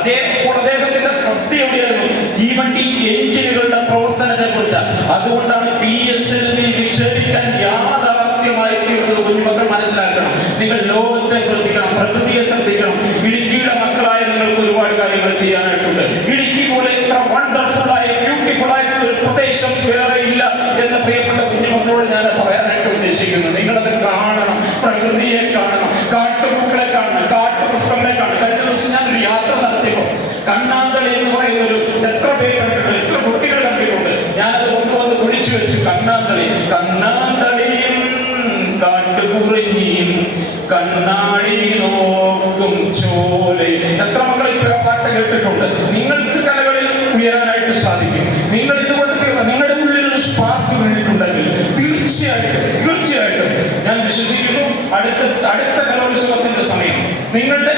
അപ്പോൾ അദ്ദേഹത്തിന്റെ ശ്രദ്ധ എവിടെയായിരുന്നു? തീവണ്ടി എഞ്ചിനുകളുടെ പ്രവർത്തനത്തെ കുറിച്ച്. അതുകൊണ്ടാണ് PSLV നിക്ഷേപിക്കാൻ യാഥാർത്ഥ്യമായി തീർന്നത്. കുഞ്ഞുമക്കൾ മനസ്സിലാക്കണം, നിങ്ങൾ ലോകത്തെ ശ്രദ്ധിക്കണം, പ്രകൃതിയെ ശ്രദ്ധിക്കണം. ഇടുക്കിയുടെ മക്കളായ നിങ്ങൾക്ക് ഒരുപാട് കാര്യങ്ങൾ ചെയ്യാനായിട്ടുണ്ട്. ഇടുക്കി പോലെ ഇത്ര വണ്ടർഫുൾ ആയ ബ്യൂട്ടിഫുൾ ആയിട്ടുള്ള ഒരു പ്രദേശം വേറെ ഇല്ല എന്ന് പ്രിയപ്പെട്ട കുഞ്ഞുമക്കളോട് ഞാൻ പറയാനായിട്ട് ഉദ്ദേശിക്കുന്നു. നിങ്ങളത് കാണണം, പ്രകൃതിയെ കാണണം, കാട്ടുപൂക്കളെ കാണണം, കാട്ടുപുഷ്പങ്ങളെ കാണണം. കഴിഞ്ഞ ദിവസം ഞാൻ ഒരു യാത്ര നടത്തിയപ്പോൾ കണ്ണാന്തളി എന്ന് പറയുന്ന ഒരു എത്ര പേര് കണ്ടിട്ടുണ്ട്, എത്ര കുട്ടികൾ കണ്ടിട്ടുണ്ട്. ഞാനത് കൊണ്ടുവന്ന് കുഴിച്ചു വെച്ചു. കണ്ണാന്തളിയും കാട്ടുകുറിഞ്ഞിയും കണ്ണാടി നോക്കും ചോലെ. എത്ര മക്കൾ ഇപ്പോൾ പാട്ട് കേട്ടിട്ടുണ്ട്? നിങ്ങൾക്ക് കലകളിൽ ഉയരാനായിട്ട് സാധിക്കും. നിങ്ങൾ ഇതുകൊണ്ട് നിങ്ങളുടെ ഉള്ളിൽ ഒരു സ്പാർക്ക് വീണിട്ടുണ്ടെങ്കിൽ തീർച്ചയായിട്ടും ഞാൻ വിശ്വസിക്കുന്നു അടുത്ത കലോത്സവത്തിന്റെ സമയം നിങ്ങളുടെ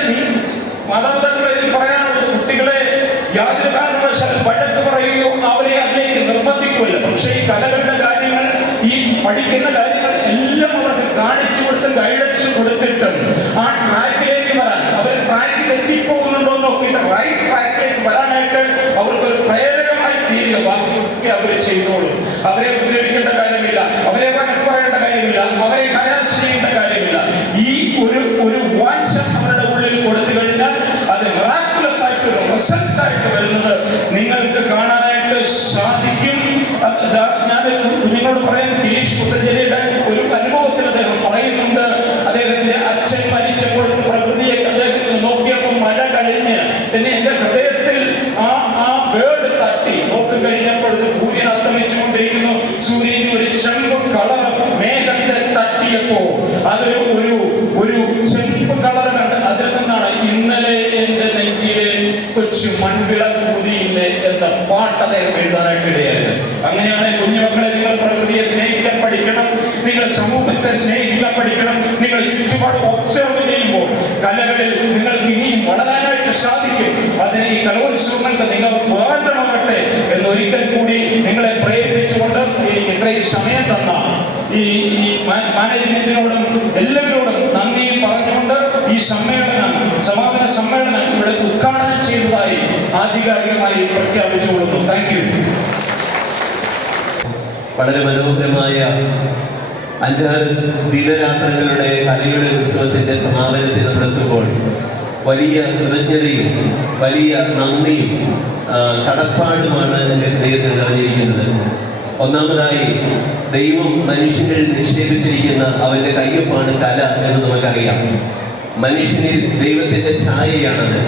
മാതാപിതാക്കളിൽ പറയാനുള്ളത്, കുട്ടികളെ യാതൊരു കാരണവശാലും വഴക്ക് പറയുകയോ അവരെ അതിലേക്ക് നിർബന്ധിക്കുകയില്ല. പക്ഷേ ഈ കലകളുടെ കാര്യങ്ങൾ, ഈ പഠിക്കുന്ന കാര്യങ്ങൾ എല്ലാം അവർക്ക് കാണിച്ചു കൊടുത്ത് ഗൈഡൻസ് കൊടുത്തിട്ടും ആ ട്രാക്കിലേക്ക് വരാൻ, അവർ ട്രാക്കിൽ എത്തിപ്പോകുന്നുണ്ടോ നോക്കിയിട്ട് റൈറ്റ് ട്രാക്കിലേക്ക് വരാനായിട്ട് അവർക്കൊരു പ്രേരകമായി തീരുക. ബാക്കിയൊക്കെ അവർ ചെയ്തോളൂ. അവരെ ഉപദ്രവിക്കേണ്ട കാര്യമില്ല, അവരെ വഴക്ക് പറയേണ്ട കാര്യമില്ല, അവരെ ഹരാസ് ചെയ്യേണ്ട കാര്യമില്ല. ഈ ഒരു വാഞ്ച അവരുടെ ഉള്ളിൽ കൊടുത്തു കഴിഞ്ഞാൽ അത് മിറാക്കുലസ് ആയിട്ട് റിസൾട്ട് ആയിട്ട് വരുന്നത് നിങ്ങൾക്ക് കാണാനായിട്ട് സാധിക്കും. ഞാൻ കുഞ്ഞുങ്ങളോട് പറയാൻ, ഗിരീഷ് പുത്തഞ്ചേരിയുടെ ഒരു അനുഭവത്തിൽ അദ്ദേഹം പറയുന്നുണ്ട്. അദ്ദേഹത്തിന്റെ അച്ഛൻ മരിച്ചപ്പോൾ പ്രകൃതിയെ അദ്ദേഹത്തിന് നോക്കിയപ്പോൾ മഴ കഴിഞ്ഞ് പിന്നെ എന്റെ ഹൃദയത്തിൽ ആ വേർഡ് തട്ടി നോക്കി കഴിഞ്ഞപ്പോൾ സൂര്യൻ അസ്തമിച്ചുകൊണ്ടിരിക്കുന്നു. സൂര്യന് ഒരു ചെമ്പ് കളർ മേഘത്തെ തട്ടിയപ്പോ അതൊരു ചെമ്പ് കളർ കണ്ട് അതിൽ നിന്നാണ് ഇന്നലെ എന്റെ നെഞ്ചിലെ കൊച്ചു മൺവിളക്കൂതിയില്ലേ എന്ന പാട്ട് അദ്ദേഹം എഴുതാനായിട്ട് ഇടയായത്. അങ്ങനെയാണ് കുഞ്ഞുമക്കളെ, നിങ്ങൾ പ്രകൃതിയെ സ്നേഹിക്കാൻ പഠിക്കണം, നിങ്ങൾ സമൂഹത്തെ സ്നേഹിക്കാൻ പഠിക്കണം. നിങ്ങൾ ചുറ്റുപാട് ഒബ്സർവ് ചെയ്യുമ്പോൾ കലകളിൽ നിങ്ങൾക്ക് ഇനിയും വളരാനായിട്ട് സാധിക്കും. അതിന് ഈ കലോത്സവങ്ങൾക്ക് നിങ്ങൾ മുഖാന്തരമാകട്ടെ എന്നൊരിക്കൽ കൂടി നിങ്ങളെ പ്രേരിപ്പിച്ചുകൊണ്ട് എനിക്ക് ഇത്രയും സമയം തന്ന ഈ മാനേജ്മെന്റിനോടും എല്ലാവരോടും നന്ദി പറഞ്ഞുകൊണ്ട് ഈ സമാപന സമ്മേളനം ഇവിടെ ഉദ്ഘാടനം ചെയ്തതായി ആധികാരികമായി പ്രഖ്യാപിച്ചുകൊള്ളുന്നു. Thank you. വളരെ മനോഹരമായ 5-6 ദിനരാത്രങ്ങളുടെ കലയുടെ ഉത്സവത്തിന്റെ സമാപനത്തിൽ നമ്മളെത്തുമ്പോൾ വലിയ കൃതജ്ഞതയും വലിയ നന്ദിയും കടപ്പാടുമാണ് എൻ്റെ ഹൃദയത്തിൽ നിറഞ്ഞിരിക്കുന്നത്. ഒന്നാമതായി, ദൈവം മനുഷ്യനിൽ നിക്ഷേപിച്ചിരിക്കുന്ന അവന്റെ കയ്യൊപ്പാണ് കല എന്ന് നമുക്കറിയാം. മനുഷ്യനിൽ ദൈവത്തിന്റെ ഛായയാണത്.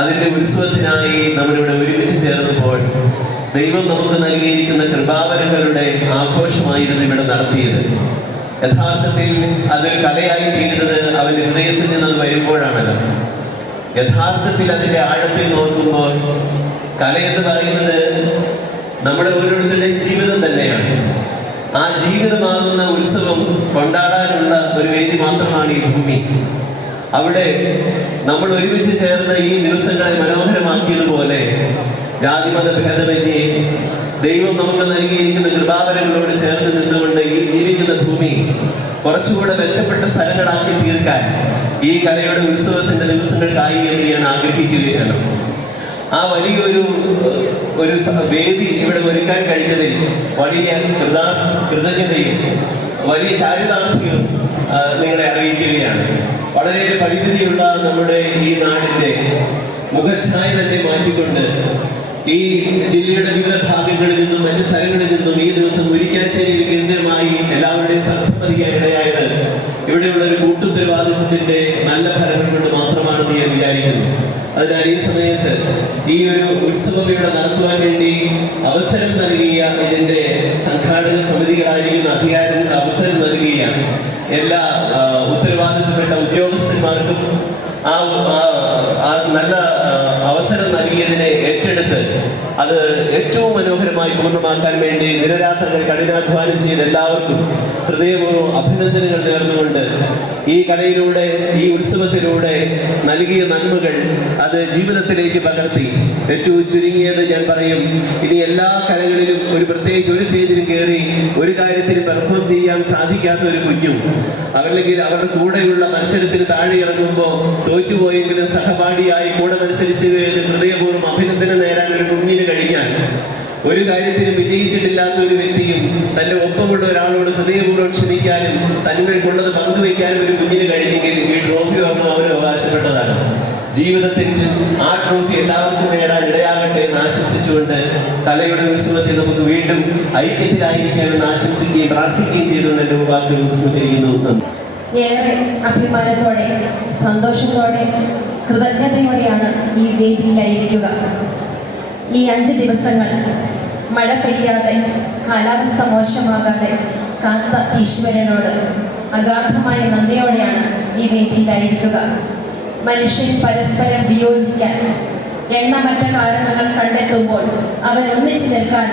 അതിന്റെ ഉത്സവത്തിനായി നമ്മളിവിടെ ഒരുമിച്ച് ചേർന്നപ്പോൾ ദൈവം നമുക്ക് നൽകിയിരിക്കുന്ന കൃപാവരങ്ങളുടെ ആഘോഷമായിരുന്നു ഇവിടെ നടത്തിയത്. യഥാർത്ഥത്തിൽ അതൊരു കലയായി തീരുന്നത് അവന്റെ ഹൃദയത്തിൽ നിന്നത് വരുമ്പോഴാണല്ലോ. യഥാർത്ഥത്തിൽ അതിന്റെ ആഴത്തിൽ നോക്കുമ്പോൾ കലയെന്ന് പറയുന്നത് നമ്മുടെ ഓരോരുത്തരുടെയും ജീവിതം തന്നെയാണ്. ആ ജീവിതമാകുന്ന ഉത്സവം കൊണ്ടാടാനുള്ള ഒരു വേദി മാത്രമാണ് ഈ ഭൂമി. അവിടെ നമ്മൾ ഒരുമിച്ച് ചേർന്ന് ഈ ദിവസങ്ങളെ മനോഹരമാക്കിയതുപോലെ ജാതിമത ഭേദമന്യേ ദൈവം നമുക്ക് നൽകിയിരിക്കുന്ന കൃപാവരങ്ങളോട് ചേർന്ന് നിന്നുകൊണ്ട് ഈ ജീവിക്കുന്ന ഭൂമി കുറച്ചുകൂടെ മെച്ചപ്പെട്ട സ്ഥലങ്ങളാക്കി തീർക്കാൻ ഈ കലയുടെ ഉത്സവത്തിന്റെ ദിവസങ്ങൾക്കായി എന്ന് ഞാൻ ആഗ്രഹിക്കുകയാണ്. ആ വലിയൊരു വേദി ഇവിടെ ഒരുക്കാൻ കഴിഞ്ഞതിൽ വലിയ കൃതജ്ഞതയും വലിയ ചാരിതാർത്ഥ്യവും നിങ്ങളെ അറിയിക്കുകയാണ്. വളരെ പരിമിതിയുള്ള നമ്മുടെ ഈ നാടിന്റെ മുഖഛായ തന്നെ മാറ്റിക്കൊണ്ട് ഈ ജില്ലയുടെ വിവിധ ഭാഗങ്ങളിൽ നിന്നും മറ്റു സ്ഥലങ്ങളിൽ നിന്നും ഈ ദിവസം മുരിക്കാശ്ശേരി കേന്ദ്രമായി എല്ലാവരുടെയും ശ്രദ്ധ പതിക്കാൻ ഇടയായത് ഇവിടെയുള്ള ഒരു കൂട്ടുത്തരവാദിത്വത്തിന്റെ നല്ല ഫലങ്ങൾ കൊണ്ട് മാത്രമാണെന്ന് ഞാൻ വിചാരിക്കുന്നു. അതിനാൽ ഈ സമയത്ത് ഈ ഒരു ഉത്സവം ഇവിടെ നടത്തുവാൻ വേണ്ടി അവസരം നൽകിയ ഇതിന്റെ സംഘാടക സമിതികളായിരിക്കുന്ന അധികാരികൾക്ക് അവസരം നൽകിയ എല്ലാ ഉത്തരവാദിത്തപ്പെട്ട ഉദ്യോഗസ്ഥന്മാർക്കും ആ നല്ല അവസരം നൽകിയതിനെ ഏറ്റെടുത്ത് അത് ഏറ്റവും മനോഹരമായി പൂർണ്ണമാക്കാൻ വേണ്ടി നിരരാത്രങ്ങൾ കഠിനാധ്വാനം ചെയ്ത എല്ലാവർക്കും ഹൃദയപൂർവ്വം അഭിനന്ദനങ്ങൾ നേർന്നുകൊണ്ട് ഈ കലയിലൂടെ, ഈ ഉത്സവത്തിലൂടെ നൽകിയ നന്മകൾ അത് ജീവിതത്തിലേക്ക് പകർത്തി ഏറ്റവും ചുരുങ്ങിയത് ഞാൻ പറയും, ഇനി എല്ലാ കലകളിലും പ്രത്യേകിച്ച് ഒരു സ്റ്റേജിലും കയറി ഒരു കാര്യത്തിന് പെർഫോം ചെയ്യാൻ സാധിക്കാത്ത ഒരു കുഞ്ഞും അവരുടെ കൂടെയുള്ള മത്സരത്തിന് താഴെ ഇറങ്ങുമ്പോൾ തോറ്റുപോയെങ്കിലും സഹപാഠിയായി കൂടെ മത്സരിച്ച് ഹൃദയപൂർവ്വം അഭിനന്ദനം നേരാൻ ഒരു കുഞ്ഞിന് കഴിഞ്ഞാൽ, ഒരു കാര്യത്തിനും വിജയിച്ചിട്ടില്ലാത്ത ഒരു വ്യക്തിയും തൻ്റെ ഒപ്പമുള്ള ഒരാളോട് ഹൃദയപൂർവ്വം ക്ഷമിക്കാനും തങ്ങൾക്കുള്ളത് പങ്കുവയ്ക്കാനും ഒരു കുഞ്ഞിന് കഴിഞ്ഞെങ്കിൽ ഈ ട്രോഫി ഒന്നും അവർ അവകാശപ്പെട്ടതാണ്. ജീവിതത്തിൽ ആ ട്രോഫി എല്ലാവർക്കും നേടാൻ ഇടയാകട്ടെ എന്ന് ആശംസിച്ചുകൊണ്ട് കലയുടെ ഉത്സവത്തിൽ നമുക്ക് വീണ്ടും ഐക്യത്തിലായിരിക്കാമെന്ന് ആശംസിക്കുകയും പ്രാർത്ഥിക്കുകയും ചെയ്തുകൊണ്ട് എൻ്റെ വാക്കുകൾ ഉപസംഹരിക്കുന്നു. ഏറെ അഭിമാനത്തോടെ, സന്തോഷത്തോടെ, കൃതജ്ഞതയോടെയാണ് ഈ വേദിയിലായിരിക്കുക. ഈ 5 ദിവസങ്ങൾ മഴ പെയ്യാതെ, കാലാവസ്ഥ മോശമാകാതെ കാത്ത ഈശ്വരനോട് അഗാധമായ നന്ദിയോടെയാണ് ഈ വേദിയിലായിരിക്കുക. മനുഷ്യൻ പരസ്പരം വിയോജിക്കാൻ എണ്ണമറ്റ കാരണങ്ങൾ കണ്ടെത്തുമ്പോൾ അവൻ ഒന്നിച്ചു നിൽക്കാൻ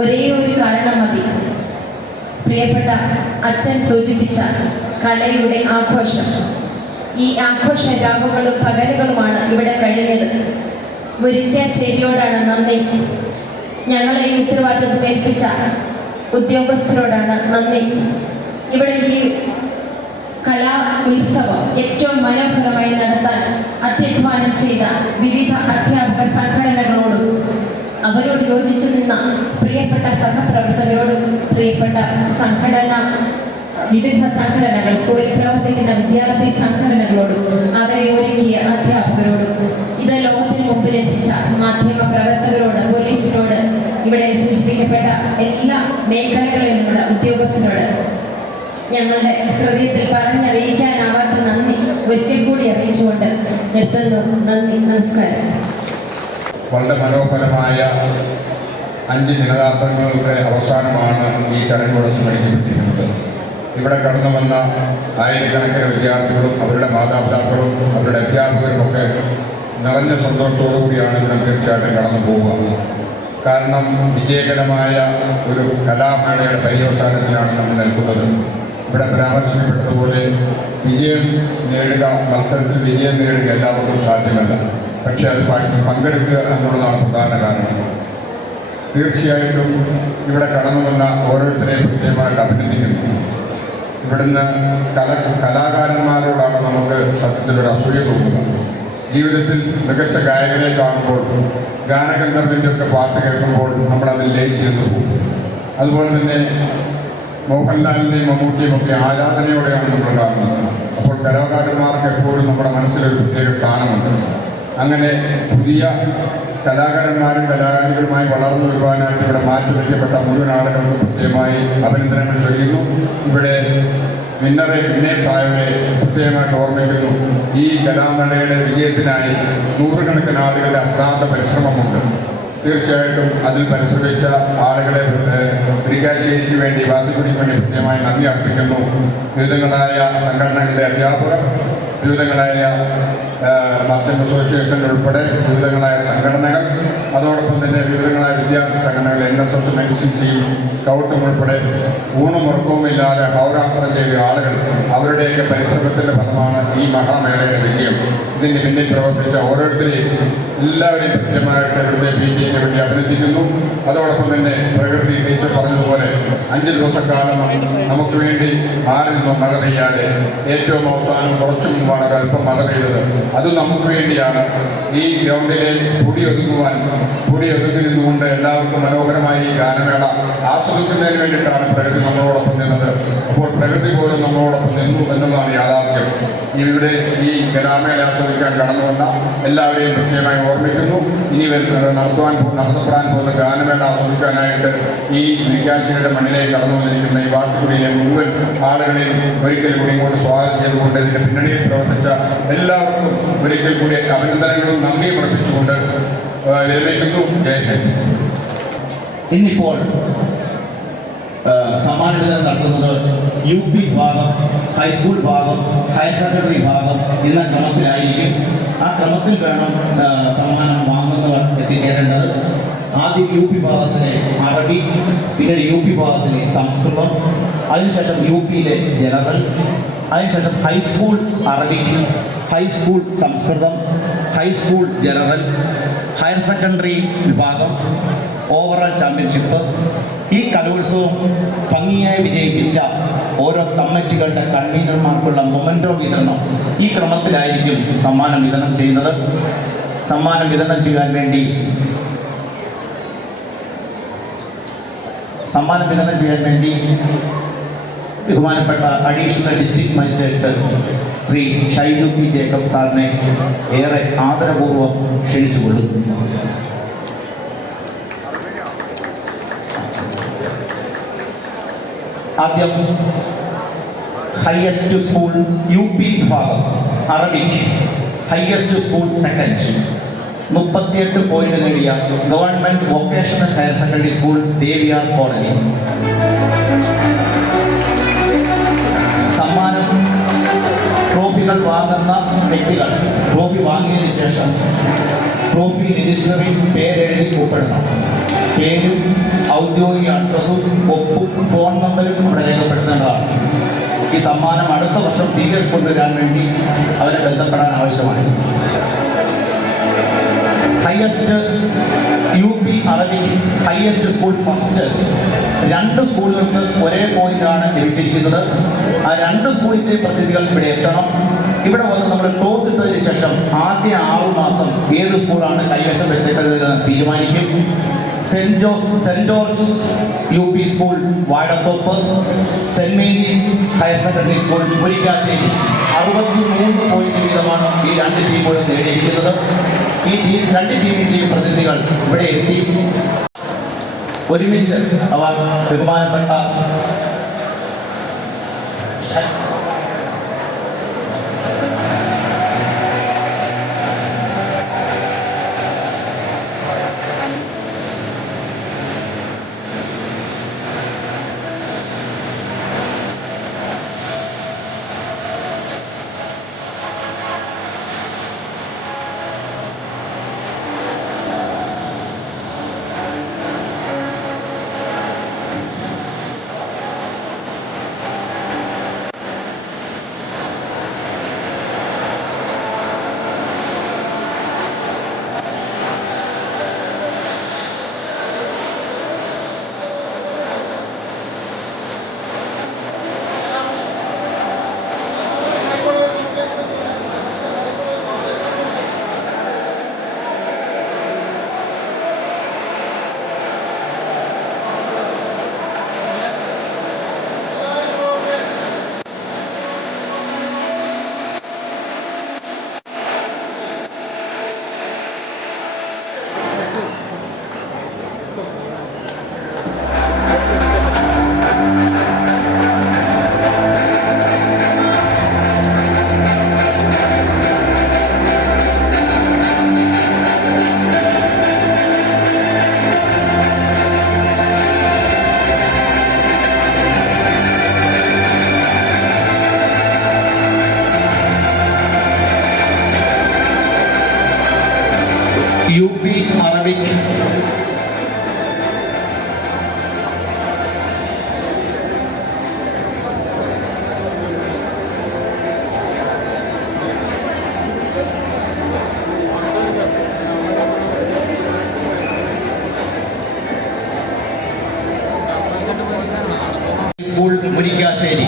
ഒരേ ഒരു കാരണം മതി. പ്രിയപ്പെട്ട അച്ഛൻ സൂചിപ്പിച്ച കലയുടെ ആഘോഷം. ഈ ആഘോഷ രാവുകളും പകലുകളുമാണ് ഇവിടെ കഴിഞ്ഞത്. മുരിക്കാശ്ശേരിയോടാണ് നന്ദി. ഞങ്ങളെ ഈ ഉത്തരവാദിത്വം ഏൽപ്പിച്ച ഉദ്യോഗസ്ഥരോടാണ് നന്ദി. ഇവിടെ ഈ കലാ ഉത്സവം ഏറ്റവും മനോഹരമായി നടത്താൻ അത്യധ്വാനം ചെയ്ത വിവിധ അധ്യാപക സംഘടനകളോടും അവരോട് യോജിച്ചു നിന്ന പ്രിയപ്പെട്ട സഹപ്രവർത്തകരോടും പ്രിയപ്പെട്ട വിവിധ സംഘടനകൾ, സ്കൂളിൽ പ്രവർത്തിക്കുന്ന വിദ്യാർത്ഥി സംഘടനകളോടും അവരെ ഒരുക്കിയ അധ്യാപകരോടും ഇത് ലോകത്തിന് മുമ്പിലെത്തിച്ച മാധ്യമ പ്രവർത്തകരോട്, പോലീസിനോട്, ഇവിടെ സൂചിപ്പിക്കപ്പെട്ട എല്ലാ മേഖലകളിലുള്ള ഉദ്യോഗസ്ഥരോട് ഞങ്ങളുടെ ഹൃദയത്തിൽ പറഞ്ഞറിയിക്കാനാവാത്ത നന്ദി ഒരിക്കൽ കൂടി അറിയിച്ചുകൊണ്ട് നിർത്തുന്നു. നന്ദി, നമസ്കാരം. വളരെ മനോഹരമായ 5 ദിനരാത്രങ്ങളുടെ അവസാനമാണ് ഈ ചടങ്ങോടെ സ്മരിക്കപ്പെട്ടിരിക്കുന്നത്. ഇവിടെ കടന്നു വന്ന ആയിരക്കണക്കിന് വിദ്യാർത്ഥികളും അവരുടെ മാതാപിതാക്കളും അവരുടെ അധ്യാപകരുമൊക്കെ നിറഞ്ഞ സന്തോഷത്തോടു കൂടിയാണ് ഇവിടെ തീർച്ചയായിട്ടും കടന്നു പോവുക. കാരണം വിജയകരമായ ഒരു കലാമേളയുടെ പര്യവസാനത്തിലാണ് നമ്മൾ നിൽക്കുന്നത്. ഇവിടെ പരാമർശിക്കപ്പെട്ടതുപോലെ വിജയം നേടുക, മത്സരത്തിൽ വിജയം നേടുക എല്ലാവർക്കും സാധ്യമല്ല. പക്ഷേ അത് പങ്കെടുക്കുക എന്നുള്ളതാണ് പ്രധാന കാരണം. തീർച്ചയായിട്ടും ഇവിടെ കടന്നു വന്ന ഓരോരുത്തരെയും കൃത്യമായിട്ട് അഭിനന്ദിക്കുന്നു. ഇവിടുന്ന് കലാകാരന്മാരോടാണ് നമുക്ക് സത്യത്തിലൊരു അസൂയ തോന്നുക. ജീവിതത്തിൽ മികച്ച ഗായകനെ കാണുമ്പോൾ, ഗാനഗന്ധർവിൻ്റെ ഒക്കെ പാട്ട് കേൾക്കുമ്പോൾ നമ്മളതിൽ ലയിച്ചിരുന്നു പോകും. അതുപോലെ തന്നെ മോഹൻലാലിൻ്റെയും മമ്മൂട്ടിയും ഒക്കെ ആരാധനയോടെയാണ് നമ്മൾ കാണുന്നത്. അപ്പോൾ കലാകാരന്മാർക്ക് എപ്പോഴും നമ്മുടെ മനസ്സിലൊരു പ്രത്യേക സ്ഥാനമുണ്ട്. അങ്ങനെ പുതിയ കലാകാരന്മാരും കലാകാരികളുമായി വളർന്നു വരുവാനായിട്ട് ഇവിടെ മാറ്റിവെക്കപ്പെട്ട മുഴുവൻ ആളുകൾക്ക് പ്രത്യേകമായി അഭിനന്ദനങ്ങൾ ചൊല്ലുന്നു. ഇവിടെ വിന്നേഴ്സ് ആയവരെ പ്രത്യേകമായിട്ട് ഓർമ്മിക്കുന്നു. ഈ കലാമേളയുടെ വിജയത്തിനായി 100 കണക്കിന് ആളുകളുടെ അശ്രാന്ത പരിശ്രമമുണ്ട്. തീർച്ചയായിട്ടും അതിൽ പരിശ്രമിച്ച ആളുകളെ മുരിക്കാശ്ശേരിക്ക് വേണ്ടി, വാത്തുക്കുടിക്ക് വേണ്ടി പ്രത്യേകമായി നന്ദി അർപ്പിക്കുന്നു. വിവിധങ്ങളായ സംഘടനകളുടെ അധ്യാപകർ, വിവിധങ്ങളായ മാധ്യമ അസോസിയേഷൻ ഉൾപ്പെടെ വിവിധങ്ങളായ സംഘടനകൾ, അതോടൊപ്പം തന്നെ വിവിധങ്ങളായ വിദ്യാർത്ഥി സംഘടനകൾ, NSS, NCC, സ്കൗട്ടും ഉൾപ്പെടെ ഊണും ഉറക്കവുമില്ലാതെ ഹൗരാത്രം ചെയ്ത ആളുകൾ, അവരുടെയൊക്കെ പരിശ്രമത്തിൻ്റെ ഫലമാണ് ഈ മഹാമേളയുടെ വിജയം. ഇതിന് പിന്നിൽ പ്രവർത്തിച്ച ഓരോരുത്തരെയും എല്ലാവരെയും കൃത്യമായിട്ട് ഇവിടുത്തെ PTA വേണ്ടി അഭിനന്ദിക്കുന്നു. അതോടൊപ്പം തന്നെ പ്രകൃതി ടീച്ചർ പറഞ്ഞതുപോലെ 5 ദിവസക്കാലം നമുക്ക് വേണ്ടി മാറി നിന്ന് മഴ പെയ്യാതെ ഏറ്റവും അവസാനം കുറച്ചു മുമ്പാണ് ഒരല്പം മഴ പെയ്തത്. അത് നമുക്ക് വേണ്ടിയാണ്. ഈ ഗ്രൗണ്ടിലെ പൊടി ഒതുങ്ങി നിന്നുകൊണ്ട് എല്ലാവർക്കും മനോഹരമായി ഈ ഗാനമേള ആസ്വദിക്കുന്നതിന് വേണ്ടിയിട്ടാണ് പ്രകൃതി നമ്മളോടൊപ്പം നിന്നത്. അപ്പോൾ പ്രകൃതി പോലും നമ്മളോടൊപ്പം നിന്നു എന്നുള്ളതാണ് യാഥാർത്ഥ്യം. ഇവിടെ ഈ ഗാനമേള ആസ്വദിക്കാൻ കടന്നു വന്ന എല്ലാവരെയും കൃത്യമായി ഓർമ്മിക്കുന്നു. ഇനി നടത്തപ്പെടാൻ പോകുന്ന ഗാനമേള ആസ്വദിക്കാനായിട്ട് ഈ മുരിക്കാശ്ശേരിയുടെ മണ്ണിലേക്ക് കടന്നു വന്നിരിക്കുന്ന ഈ വാത്തുകുടിയിലെ മുഴുവൻ ആളുകളെയും ഒരിക്കൽ കൂടി ഇങ്ങോട്ട് സ്വാഗതം ചെയ്തുകൊണ്ട് ഇതിൻ്റെ പിന്നണിയിൽ പ്രവർത്തിച്ച എല്ലാവർക്കും ഒരിക്കൽ കൂടി അഭിനന്ദനങ്ങളും നന്ദിയും അർപ്പിച്ചുകൊണ്ട് വിരമിക്കുന്നു. ജയ്. ഇന്നിപ്പോൾ സമ്മാന വിതരണം നടത്തുന്നത് UP വിഭാഗം, ഹൈസ്കൂൾ വിഭാഗം, ഹയർ സെക്കൻഡറി വിഭാഗം എന്ന ക്രമത്തിലായിരിക്കും. ആ ക്രമത്തിൽ വേണം സമ്മാനം വാങ്ങുന്നവർ എത്തിച്ചേരേണ്ടത്. ആദ്യം യു പി ഭാഗത്തിലെ അറബി, പിന്നീട് യു പി ഭാഗത്തിലെ സംസ്കൃതം, അതിനുശേഷം യു പിയിലെ ജനറൽ, അതിനുശേഷം ഹൈസ്കൂൾ അറബിക്, ഹൈസ്കൂൾ സംസ്കൃതം, ഹൈസ്കൂൾ ജനറൽ, ഹയർ സെക്കൻഡറി വിഭാഗം, ഓവറോൾ ചാമ്പ്യൻഷിപ്പ്. ഈ കലോത്സവം ഭംഗിയായി വിജയിപ്പിച്ച ഓരോ കമ്മിറ്റികളുടെ കൺവീനർമാർക്കുള്ള മൊമെന്റോ വിതരണം ഈ ക്രമത്തിലായിരിക്കും സമ്മാനം വിതരണം ചെയ്യുന്നത്. സമ്മാനം വിതരണം ചെയ്യാൻ വേണ്ടി ബഹുമാനപ്പെട്ട additional district magistrate Shri Shaiju P Jacob സാറിനെ ഏറെ ആദരപൂർവ്വം ക്ഷണിച്ചുകൊള്ളുന്നു. ആദ്യം ഹയസ്റ്റ് സ്കൂൾ യു പി വിഭാഗം Arabic, highest school second, 38 point നേടിയ government vocational higher secondary school Deviyar colony. സമ്മാനം ട്രോഫികൾ വാങ്ങുന്ന വ്യക്തികൾ ട്രോഫി വാങ്ങിയതിനു ശേഷം ട്രോഫി രജിസ്റ്ററിൽ പേരെഴുതി ഒപ്പിടണം. പേരും ഔദ്യോഗിക അഡ്രസ്സും ഒപ്പും ഫോൺ നമ്പരും അവിടെ രേഖപ്പെടുത്തേണ്ടതാണ്. ഈ സമ്മാനം അടുത്ത വർഷം തിരികെ കൊണ്ടുവരാൻ വേണ്ടി അവരെ ബന്ധപ്പെടാൻ ആവശ്യമാണ്. Highest U P Arabic highest school first, 2 സ്കൂളുകൾക്ക് ഒരേ പോയിന്റാണ് ലഭിച്ചിരിക്കുന്നത്. ആ 2 സ്കൂളിലെ പ്രതിനിധികൾ ഇവിടെ എത്തണം. ഇവിടെ വന്ന് നമ്മൾ ടോസ് ഇട്ടതിന് ശേഷം ആദ്യ 6 മാസം ഏത് സ്കൂളാണ് കൈവശം വെച്ചേണ്ടതെന്ന് തീരുമാനിക്കും. Saint George U P school Vazhathoppu, Saint Mary's higher secondary school Murickassery 63 point വീതമാണ് ഈ 2 ടീമുകളും നേടിയിരിക്കുന്നത്. ഈ 2 ടീമിന്റെയും പ്രതിനിധികൾ ഇവിടെ എത്തി ഒരുമിച്ച് അവർ ബഹുമാനപ്പെട്ട U P Arabic school Murickassery.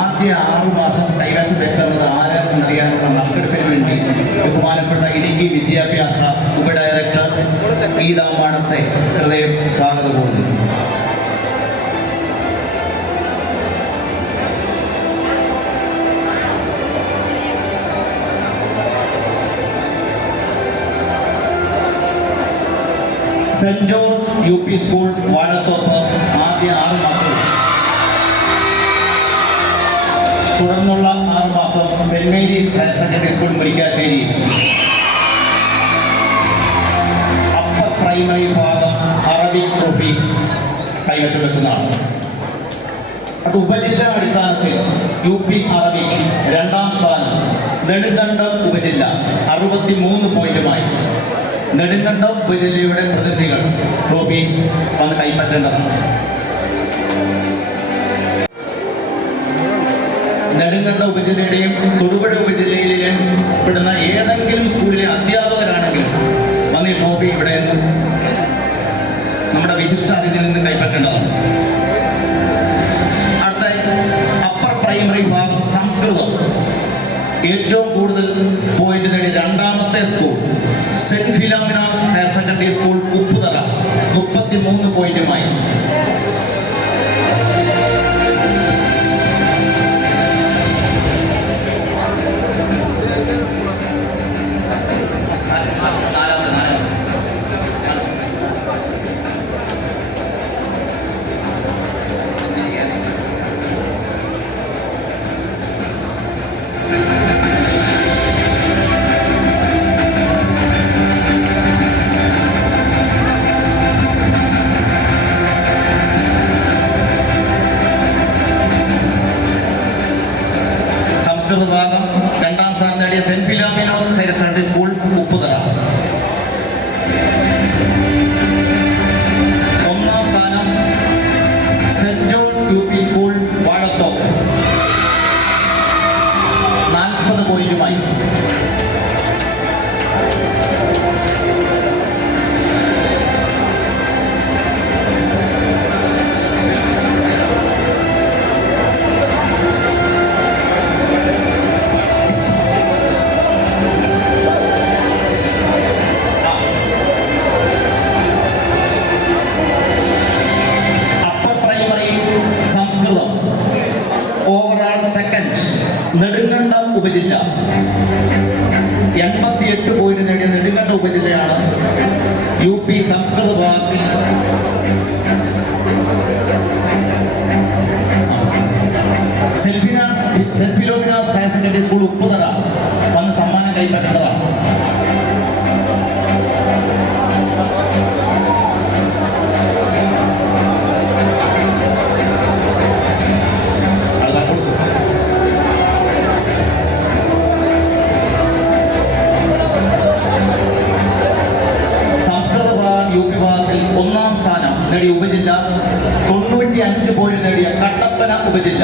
ആദ്യ 6 മാസം കൈവശം വെക്കുന്നത് ആര് എന്നറിയാനുള്ള നറുക്കെടുപ്പിന് വേണ്ടി ബഹുമാനപ്പെട്ട ഇടുക്കി വിദ്യാഭ്യാസ ഉപഡയറക്ടർ ഗീതാമ്പാടത്തെ ഹൃദയം സ്വാഗതം ചെയ്യുന്നു. Saint George UP school Vazhathoppu ആദ്യ 6 മാസവും തുടർന്നുള്ള 6 മാസം Saint Mary's higher secondary school Murickassery upper primary വിഭാഗം അറബിക് ട്രോഫി കൈവശം വെക്കുന്നതാണ്. അത് ഉപജില്ലാ അടിസ്ഥാനത്തിൽ UP അറബിക് 2ാം സ്ഥാനം, നെടുങ്കണ്ടം ഉപജില്ല 63 പോയിന്റുമായി. നെടുങ്കണ്ടം ഉപജില്ലയുടെ പ്രതിനിധികൾ ട്രോഫി വന്ന് കൈപ്പറ്റേണ്ടതാണ്. നെടുങ്കണ്ടം ഉപജില്ലയുടെയും തൊടുപുഴ ഉപജില്ലയിലെയും പെടുന്ന ഏതെങ്കിലും സ്കൂളിലെ അധ്യാപകരാണെങ്കിലും വന്ന് ഈ ട്രോഫി ഇവിടെ നിന്ന് നമ്മുടെ വിശിഷ്ടാതിഥിയിൽ നിന്ന് കൈപ്പറ്റേണ്ടതാണ്. അടുത്ത അപ്പർ പ്രൈമറി വിഭാഗം സംസ്കൃതം ഏറ്റവും കൂടുതൽ പോയിന്റ് നേടി 2ാമത്തെ school saint Philomena's higher secondary school Upputhara 33 പോയിന്റുമായി. വിഭാഗം 2ാം സ്ഥാനം നേടിയ saint Philomena's higher secondary school Upputhara. 1ാം സ്ഥാനം saint John UP school Vazhathoppu 40 പോയിന്റുമായി. നെടുങ്കണ്ടം ഉപജില്ല 88 പോയിന്റ് നേടിയ നെടുങ്കണ്ടം ഉപജില്ലയാണ് UP സംസ്കൃത വിഭാഗത്തിൽ saint Philomena's higher secondary school Upputhara വന്ന് സമ്മാനം കൈപ്പറ്റേണ്ടതാണ്. UP വിഭാഗത്തിൽ 1ാം സ്ഥാനം നേടിയ ഉപജില്ല 95 പോയിന്റ് നേടിയ കട്ടപ്പന ഉപജില്ല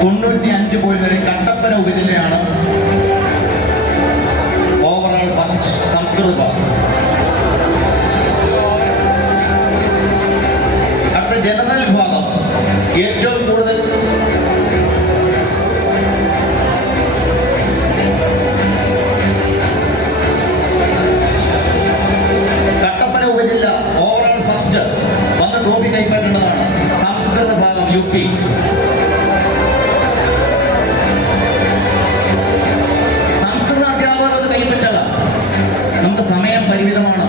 95 പോയിന്റ് നേടിയ കട്ടപ്പന ഉപജില്ലയാണ് ഓവറോൾ ഫസ്റ്റ് സംസ്കൃത വിഭാഗം. അടുത്ത ജനറൽ വിഭാഗം ഏറ്റവും കൂടുതൽ ഉപജില്ല ഓവറോൾ ഫസ്റ്റ് വന്ന് ട്രോഫി കൈപ്പറ്റേണ്ടതാണ്. സംസ്കൃത വിഭാഗം UP. സംസ്കൃത അധ്യാപകർ അത് കൈപ്പറ്റല. നമുക്ക് സമയം പരിമിതമാണ്.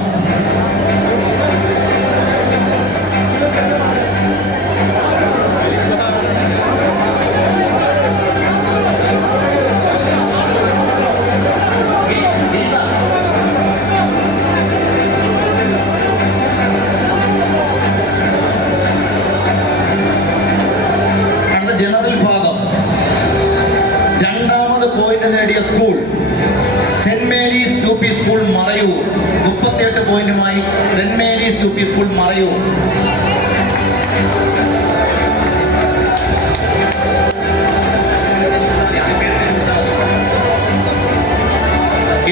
ജനറൽ വിഭാഗം 2ാമത് പോയിന്റ് നേടിയ school saint Mary's UP school Marayoor 38 പോയിന്റുമായി. Saint Mary's UP school Marayoor.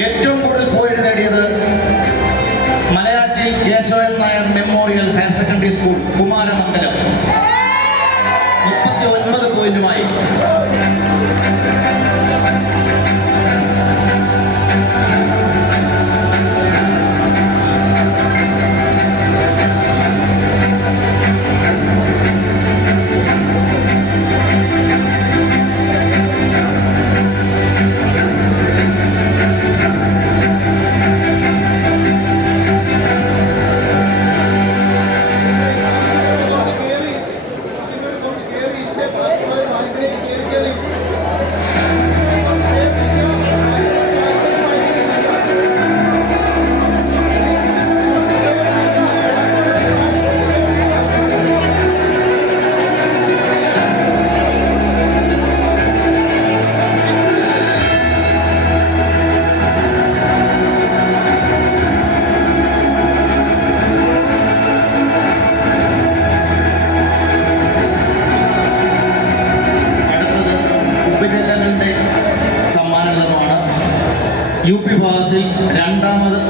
ഏറ്റവും കൂടുതൽ പോയിന്റ് നേടിയത് Malayattil Keshavan Nair memorial higher secondary school Kumaramangalam 39 പോയിന്റുമായി.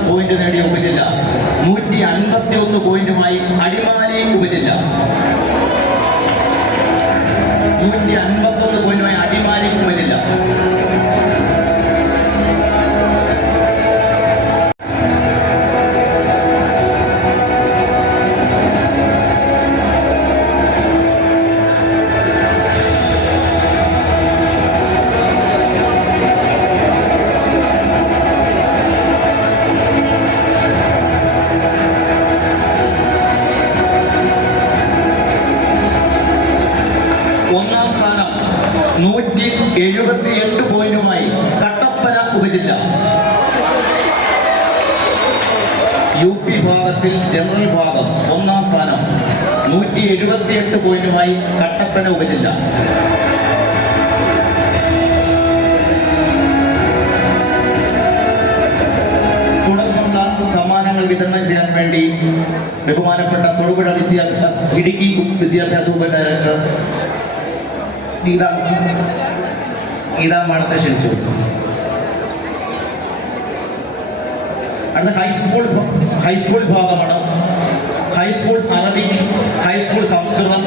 പോയിന്റ് നേടിയ ഉപജില്ല 151 പോയിന്റുമായി അടിമാലി ഉപജില്ല. 151 പോയിന്റുമായി അടിമാലി ഉപജില്ല. ഒന്നാം സ്ഥാനം 178 പോയിന്റുമായി കട്ടപ്പന ഉപജില്ല. UP ഭാഗത്തിൽ ജനറൽ ഭാഗം ഒന്നാം സ്ഥാനം 178 പോയിന്റുമായി കട്ടപ്പന ഉപജില്ല. തുടർന്നുള്ള സമ്മാനങ്ങൾ വിതരണം ചെയ്യാൻ വേണ്ടി ബഹുമാനപ്പെട്ട തൊടുപുഴ ഇടുക്കി വിദ്യാഭ്യാസ ഉപ ഡയറക്ടർ ഗീതാ മാഡത്തെ ക്ഷണിച്ചു. അടുത്ത ഹൈസ്കൂൾ ഭാഗമാണ്. ഹൈസ്കൂൾ അറബിക്, ഹൈസ്കൂൾ സംസ്കൃതം,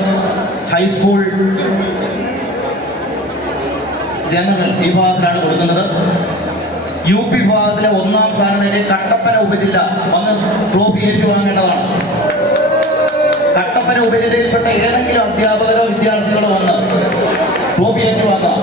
ഹൈസ്കൂൾ ജനറൽ വിഭാഗത്തിലാണ് കൊടുക്കുന്നത്. UP വിഭാഗത്തിലെ ഒന്നാം സ്ഥാനം നേടിയ കട്ടപ്പന ഉപജില്ല വന്ന് ട്രോഫി ഏറ്റുവാങ്ങേണ്ടതാണ്. കട്ടപ്പന ഉപജില്ലയിൽപ്പെട്ട ഏതെങ്കിലും അധ്യാപകരോ വിദ്യാർത്ഥികളോ വന്ന് ട്രോഫി ഏറ്റുവാങ്ങാം.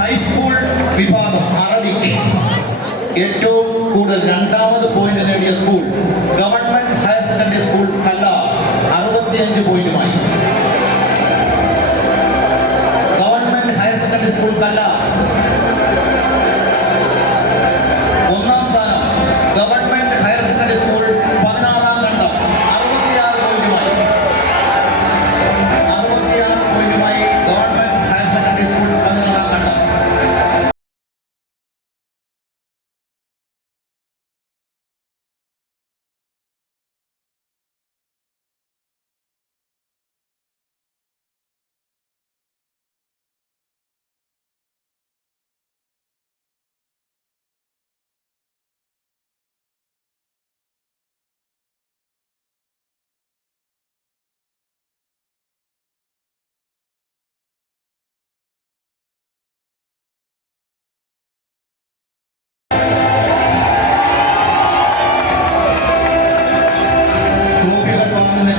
ഹൈസ്കൂൾ വിഭാഗം അറബിക് ഏറ്റവും കൂടുതൽ രണ്ടാമത് പോയിന്റ് നേടിയ school government higher secondary school കല്ല 65 പോയിന്റുമായി. ഗവൺമെന്റ് ഹയർ സെക്കൻഡറി സ്കൂൾ കല്ല. ഒന്നാം സ്ഥാനം ഗവൺമെന്റ് ഹയർ സെക്കൻഡറി സ്കൂൾ 16ാം ഘട്ടം 66 പോയിന്റുമായി. 66 പോയിന്റുമായി ഗവൺമെന്റ് ഹയർ സെക്കൻഡറി സ്കൂൾ 16ാം ഘട്ടം.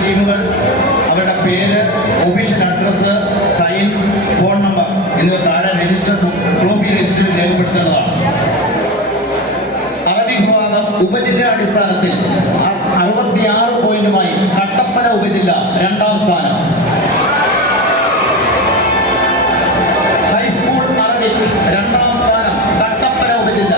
ടീമുകൾ അവരുടെ പേര്, official address, sign, phone number എന്നിവ താഴെ ട്രോഫി രജിസ്റ്ററിൽ രേഖപ്പെടുത്തേണ്ടതാണ്. അറബി വിഭാഗം ഉപജില്ല അടിസ്ഥാനത്തിൽ 66 പോയിന്റുമായി കട്ടപ്പന ഉപജില്ല രണ്ടാം സ്ഥാനം. ഹൈസ്കൂൾ അറബിക് രണ്ടാം സ്ഥാനം കട്ടപ്പന ഉപജില്ല.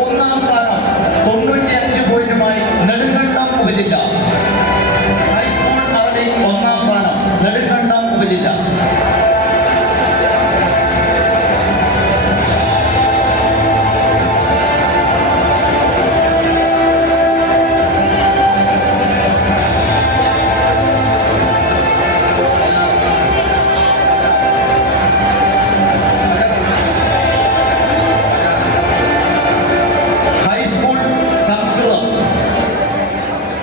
ഒന്നാം സ്ഥാനം 95 പോയിന്റുമായി നെടുങ്കണ്ടം ഉപജില്ല. ഹൈസ്കൂൾ അറബിക് ഒന്നാം സ്ഥാനം നെടുങ്കണ്ടം ഉപജില്ല. ഹൈസ്കൂൾ സംസ്കൃതം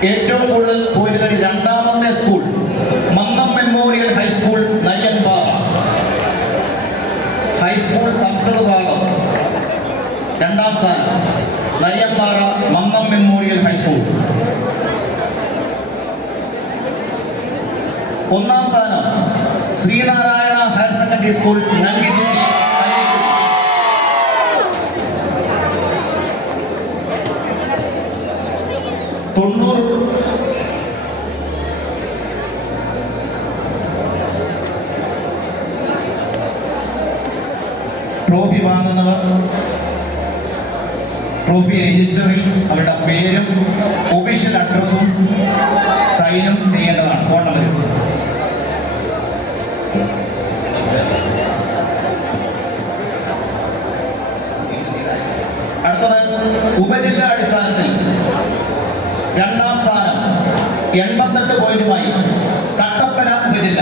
ഏറ്റവും കൂടുതൽ പോയിന്റ് നേടി രണ്ടാമത്തെ school Mannam memorial high school Nayyanpara. High school സംസ്കൃത ഭാഗം രണ്ടാം സ്ഥാനം നയ്യൻപാറ മന്നം മെമ്മോറിയൽ ഹൈസ്കൂൾ. ഒന്നാം സ്ഥാനം Sreenarayana higher secondary school Nandisukhi. 90 trophy വാങ്ങുന്നവർ ട്രോഫി രജിസ്റ്ററിൽ അവരുടെ പേരും ഒഫീഷ്യൽ അഡ്രസ്സും സൈനും ചെയ്യേണ്ടതാണ്. ഫോൺ നമ്പരും. അടുത്തത് ഉപജില്ലാ അടിസ്ഥാനത്തിൽ 2ാം സ്ഥാനം 88 പോയിന്റുമായി കട്ടപ്പന ഉപജില്ല.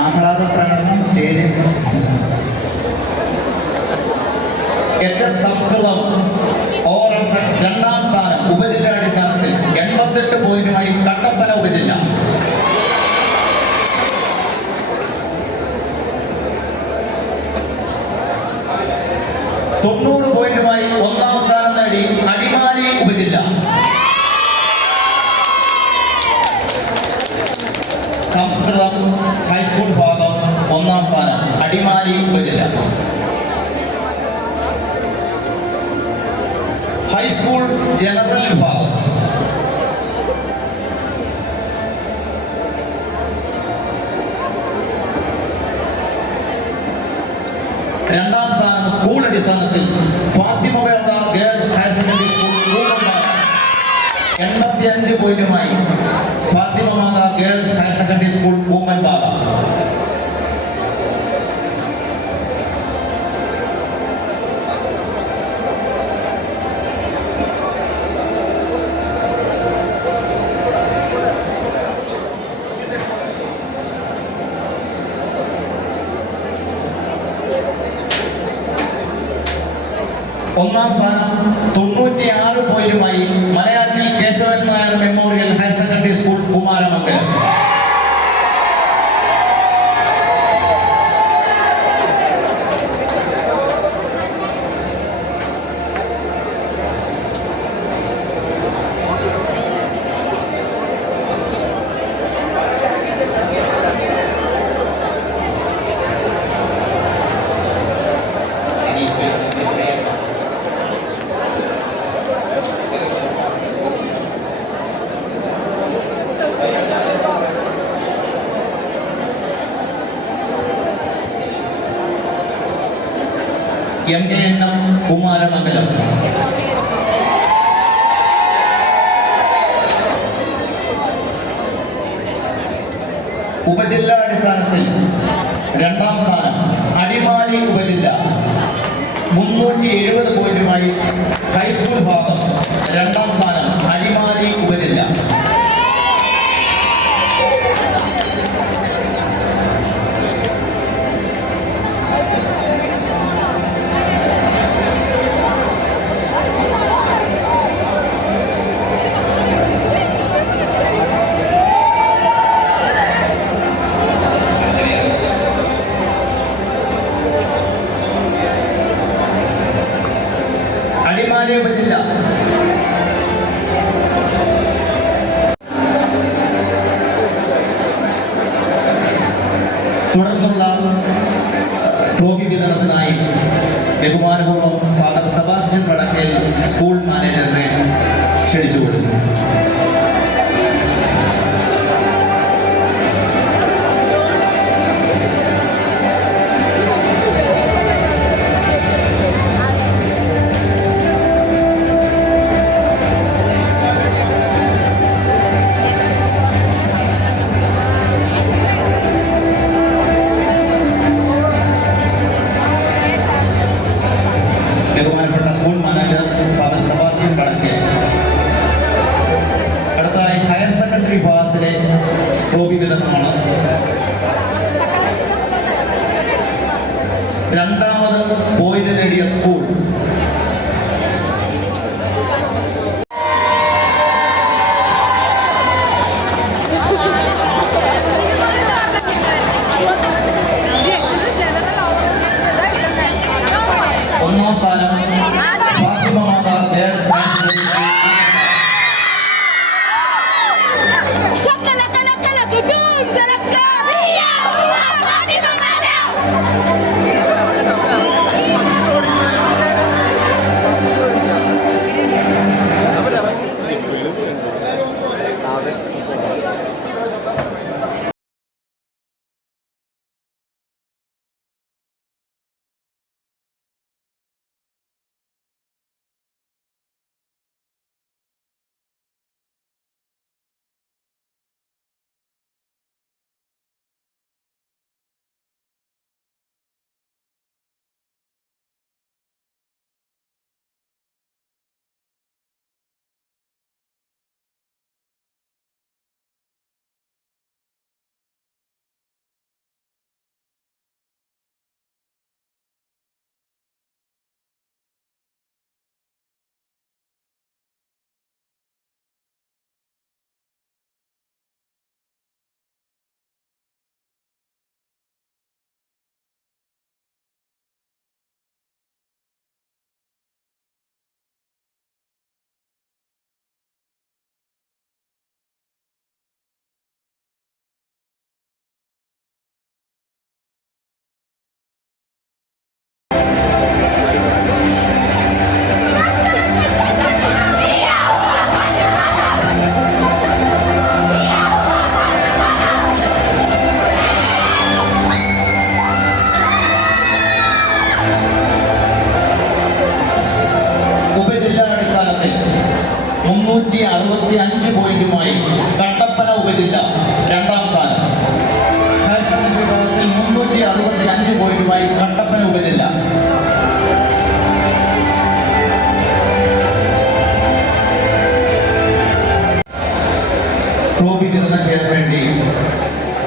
ആഹ്ലാദ പ്രകടനം സ്റ്റേജിൽ. HS സംസ്കൃതം ഓവറോൾ 2ാം സ്ഥാനം ഉപജില്ലാ അടിസ്ഥാനത്തിൽ 88 പോയിന്റുമായി കട്ടപ്പന ഉപജില്ല. തൊണ്ണൂറ് പോയിന്റുമായി 1ാം സ്ഥാനം നേടി അടിമാലി ഉപജില്ല. സംസ്കൃതം ഹൈസ്കൂൾ ഭാഗം 1ാം സ്ഥാനം അടിമാലി ഉപജില്ല. ഹൈസ്കൂൾ ജനറൽ വിഭാഗം രണ്ടാം സ്ഥാനം സ്കൂൾ അടിസ്ഥാനത്തിൽ ഫാത്തിമ വേണ്ട ഗേൾസ് ഹയർ സെക്കൻഡറി സ്കൂൾ 85 പോയിന്റുമായി Fathima Matha girls higher secondary school Koomanpara. ഒന്നാം സ്ഥാനം 96 പോയിന്റുമായി Malayattil Keshavan Nair memorial higher secondary school Kumaramangalam. MKNM Kumaramangalam. ഉപജില്ലാ അടിസ്ഥാനത്തിൽ 2ാം സ്ഥാനം അടിമാലി ഉപജില്ല 370 പോയിന്റുമായി ഹൈസ്കൂൾ ഭാഗം 2ാം സ്ഥാനം അടിമാലി ഉപജില്ല. അടിമാലി ഉപജില്ല തുടർന്നുള്ള ട്രോഫി വിതരണത്തിനായി ബഹുമാനപൂർവ്വം ഫാദർ സെബാസ്റ്റ്യൻ വടക്കേൽ സ്കൂൾ മാനേജറിനെ ക്ഷണിച്ചുകൊള്ളുന്നു. ബഹുമാനപ്പെട്ട school manager father Sebastian Vadakkel. അടുത്തായി ഹയർ സെക്കൻഡറി വിഭാഗത്തിലെ ട്രോഫി വിതരണമാണ്. 2ാമത് പോയിന്റ് നേടിയ സ്കൂൾ ഒന്നാം സ്ഥാനം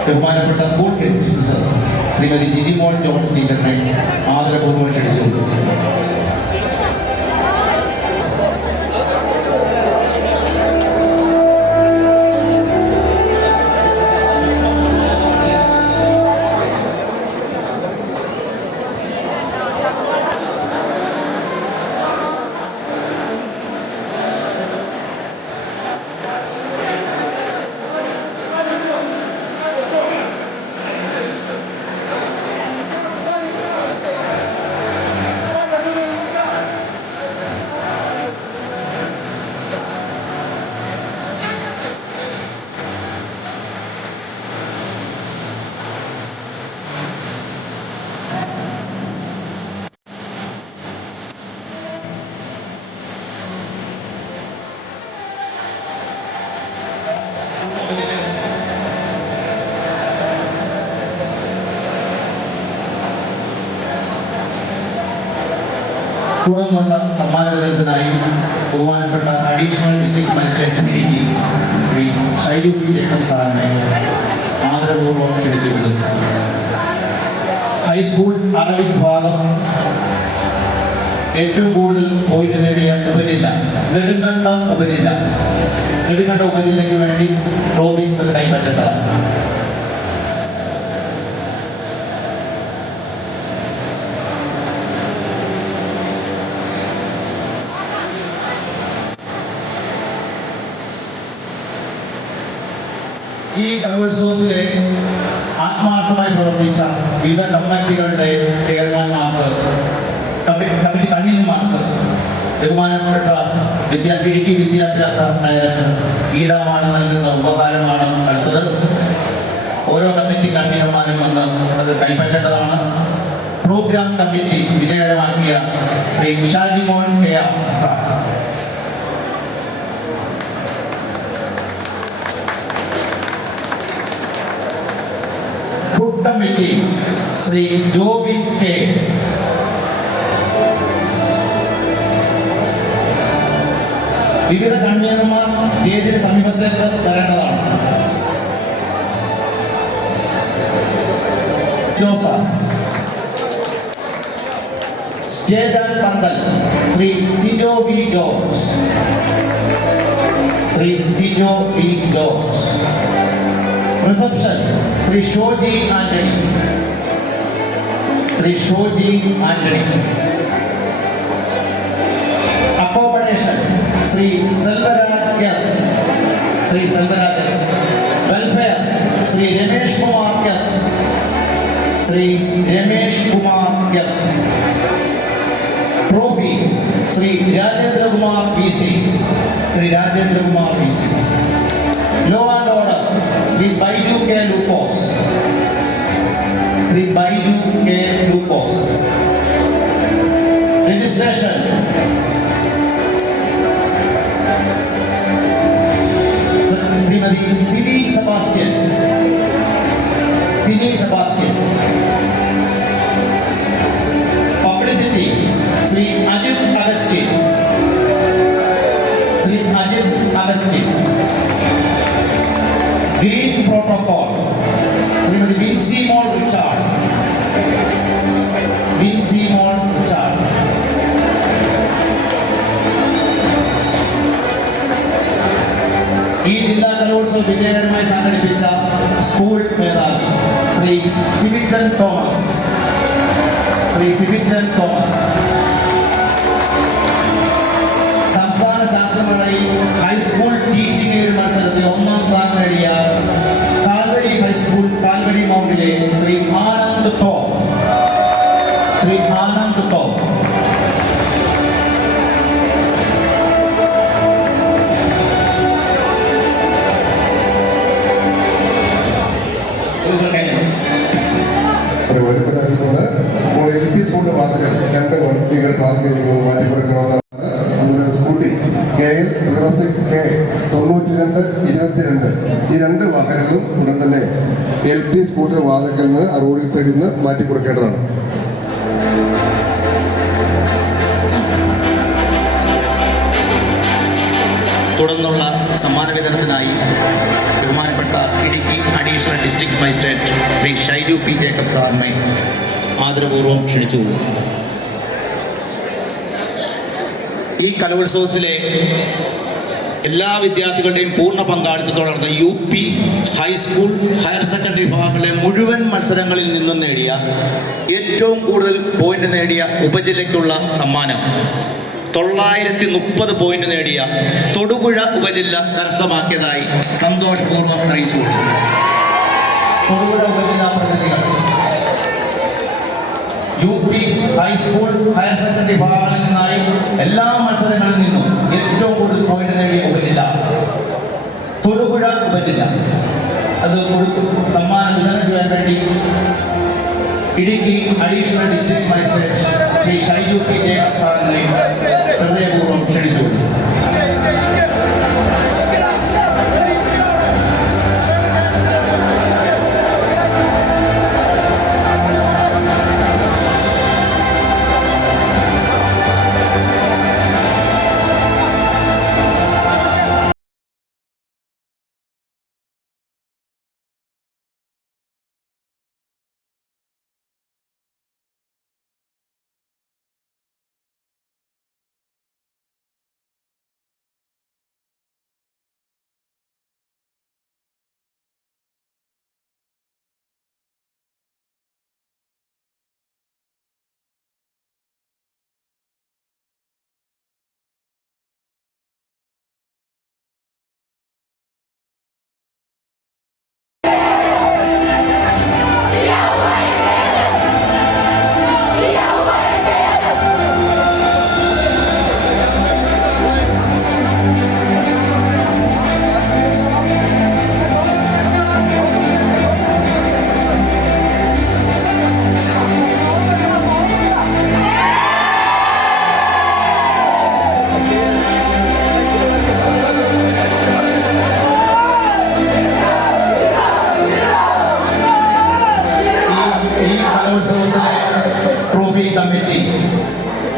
ബഹുമാനപ്പെട്ട school headmistress Shrimati Jijimol George ടീച്ചറിനെ ആദരപൂർവ്വം ക്ഷണിച്ചു. തുടർന്നുള്ള സമ്മാന വിതരണത്തിനായി ബഹുമാനപ്പെട്ട additional district magistrate Idukki Shri Shaiju P Jacob സാറിനെ ആദരപൂർവ്വം ക്ഷണിച്ചുകൊള്ളുന്നു. ഹൈസ്കൂൾ അറബി വിഭാഗം ഏറ്റവും കൂടുതൽ പോയിന്റ് നേടിയ ഉപജില്ല നെടുങ്കണ്ട ഉപജില്ല. നെടുങ്കണ്ട ഉപജില്ലയ്ക്ക് വേണ്ടി ട്രോഫി കൈപ്പറ്റേണ്ടതാണ്. ഈ കലോത്സവത്തിലെ ആത്മാർത്ഥമായി പ്രവർത്തിച്ച വിവിധ കമ്മിറ്റികളുടെ ചെയർമാൻമാർക്ക്, കമ്മിറ്റി കൺവീനർമാർക്ക് ബഹുമാനപ്പെട്ട ഇടുക്കി വിദ്യാഭ്യാസ ഡയറക്ടർ ഗീതമാണ് നൽകുന്ന ഉപകാരമാണ് അടുത്തത്. ഓരോ കമ്മിറ്റി കൺവീനർമാരും വന്ന് അത് കൈപ്പറ്റേണ്ടതാണ്. പ്രോഗ്രാം കമ്മിറ്റി വിജയകരമാക്കിയ Shri Shajimon K sir, committee Shri Jobin K, വിവിധ കൺവീനർമാർ സ്റ്റേജിന് സമീപത്തേക്ക് വരേണ്ടതാണ്. Joseph stage and pandal Shri Sijo B George, Shri Sijo B George. Reception Shri Shoji Antony, Shri Shoji Antony. Accommodation Shri Selvaraj S, Shri Selvaraj S. Welfare Shri Ramesh Kumar S, Shri Ramesh Kumar S. Trophy Shri Rajendrakumar P C, Shri Rajendrakumar P C. Law and order Shri Baiju K Lukose, Shri Baiju K Lukose. Registration Shrimati Sini Sebastian, Sini Sebastian. Publicity Shri Ajith Augustine, Shri Ajith Augustine. Green protocol Shrimati Vincy mol Richard, Vincy mol Richard. ഈ ജില്ലാ കലോത്സവം വിജയകരമായി സംഘടിപ്പിച്ച school മേധാവി Shri Sivijan Thomas, Shri Sivijan Thomas. സംസ്ഥാന ശാസ്ത്രമേളയിൽ high school teaching aid മത്സരത്തിൽ 1ാം സ്ഥാനം നേടിയ കാൽവരി ഹൈസ്കൂൾ കാൽവരി മൗണ്ടിലെ ശ്രീ ആനന്ദ് ടോ, ശ്രീ ആനന്ദ് ടോ. LP സ്കൂളിന്റെ വാർത്തകൾ 2 വണ്ടികൾ പാർക്ക് ചെയ്ത് മാറ്റി കൊടുക്കണമെന്നാണ്. അതുപോലെ സ്കൂട്ടി KL 06K 9222 ഈ 2 വാഹനങ്ങളും ഉടൻ തന്നെ LP സ്കൂളിന്റെ വാതിക്കൽ നിന്ന് ആ റോഡിൽ സൈഡിൽ നിന്ന് മാറ്റി കൊടുക്കേണ്ടതാണ്. തുടർന്നുള്ള സമ്മാന വിതരണത്തിനായി ബഹുമാനപ്പെട്ട Idukki additional district magistrate Shri Shaiju P Jacob സാറിനെ ആദരപൂർവ്വം ക്ഷണിച്ചു. ഈ കലോത്സവത്തിലെ എല്ലാ വിദ്യാർത്ഥികളുടെയും പൂർണ്ണ പങ്കാളിത്തത്തോടെ നടന്ന UP ഹൈസ്കൂൾ ഹയർ സെക്കൻഡറി വിഭാഗങ്ങളിലെ മുഴുവൻ മത്സരങ്ങളിൽ നിന്നും നേടിയ ഏറ്റവും കൂടുതൽ പോയിന്റ് നേടിയ ഉപജില്ലയ്ക്കുള്ള സമ്മാനം 930 പോയിന്റ് നേടിയ തൊടുപുഴ ഉപജില്ല കരസ്ഥമാക്കിയതായി സന്തോഷപൂർവ്വം അറിയിച്ചു. തൊടുപുഴ ഉപജില്ലാ പ്രതിനിധികൾ UP ഹൈസ്കൂൾ ഹയർ സെക്കൻഡറി വിഭാഗങ്ങളിൽ നിന്നായി എല്ലാ മത്സരങ്ങളിൽ നിന്നും ഏറ്റവും കൂടുതൽ പോയിന്റ് നേടിയ ഉപജില്ല തൊടുപുഴ ഉപജില്ല. അത് സമ്മാനം വിതരണം ചെയ്യാൻ വേണ്ടി Idukki additional district magistrate Shri Shaiju P Jacob സാറിനെ ഹൃദയപൂർവ്വം ക്ഷണിച്ചു.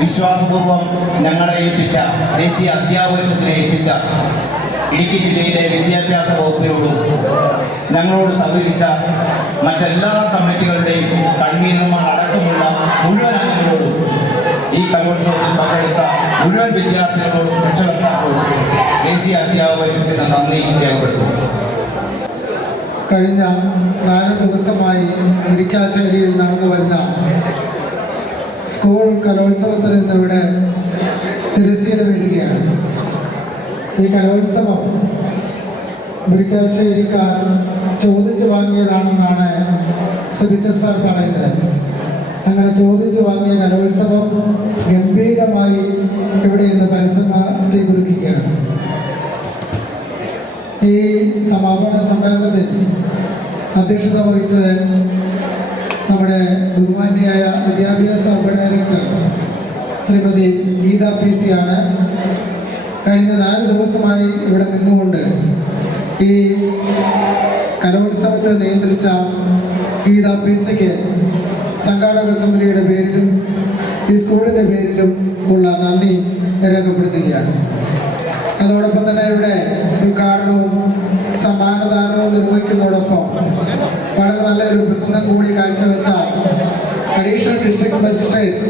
വിശ്വാസപൂർവ്വം ഞങ്ങളെ ഏൽപ്പിച്ച ദേശീയ അധ്യാപകശത്തിനെ ഏൽപ്പിച്ച ഇടുക്കി ജില്ലയിലെ വിദ്യാഭ്യാസ വകുപ്പിനോടും ഞങ്ങളോട് സഹകരിച്ച മറ്റെല്ലാ കമ്മിറ്റികളുടെയും കൺവീനർമാർ അടക്കമുള്ള മുഴുവൻ അംഗങ്ങളോടും ഈ കലോത്സവത്തിൽ പങ്കെടുത്ത മുഴുവൻ വിദ്യാർത്ഥികളോടും രക്ഷകർത്താക്കളോടും ദേശീയ അധ്യാപകശത്തിന് നന്ദി രേഖപ്പെടുത്തുന്നു. കഴിഞ്ഞ 4 ദിവസമായി മുരിക്കാശ്ശേരിയിൽ നടന്നു വരുന്ന സ്കൂൾ കലോത്സവത്തിൽ ഇന്നിവിടെ തിരശ്ശീല വീഴുകയാണ്. ഈ കലോത്സവം മുരിക്കാശ്ശേരിക്കാർ ചോദിച്ചു വാങ്ങിയതാണെന്നാണ് സുബിച്ചൻ സാർ പറയുന്നത്. അങ്ങനെ ചോദിച്ചു വാങ്ങിയ കലോത്സവം ഗംഭീരമായി ഇവിടെ ഇന്ന് പരിസമാറ്റി കുറിക്കുകയാണ്. ഈ സമാപന സമ്മേളനത്തിൽ അധ്യക്ഷത വഹിച്ചത് നമ്മുടെ ബഹുമാന്യയായ വിദ്യാഭ്യാസ ഡയറക്ടർ ശ്രീമതി ഗീത PC ആണ്. കഴിഞ്ഞ 4 ദിവസമായി ഇവിടെ നിന്നുകൊണ്ട് ഈ കലോത്സവത്തെ നിയന്ത്രിച്ച ഗീത PCക്ക് സംഘാടക സമിതിയുടെ പേരിലും ഈ സ്കൂളിൻ്റെ പേരിലും ഉള്ള നന്ദി രേഖപ്പെടുത്തുകയാണ്. അതോടൊപ്പം തന്നെ ഇവിടെ ഉദ്ഘാടനവും സമ്മാനദാനവും നിർവഹിക്കുന്നതോടൊപ്പം വളരെ നല്ലൊരു പ്രസംഗം കൂടി കാഴ്ചവെച്ച additional district magistrate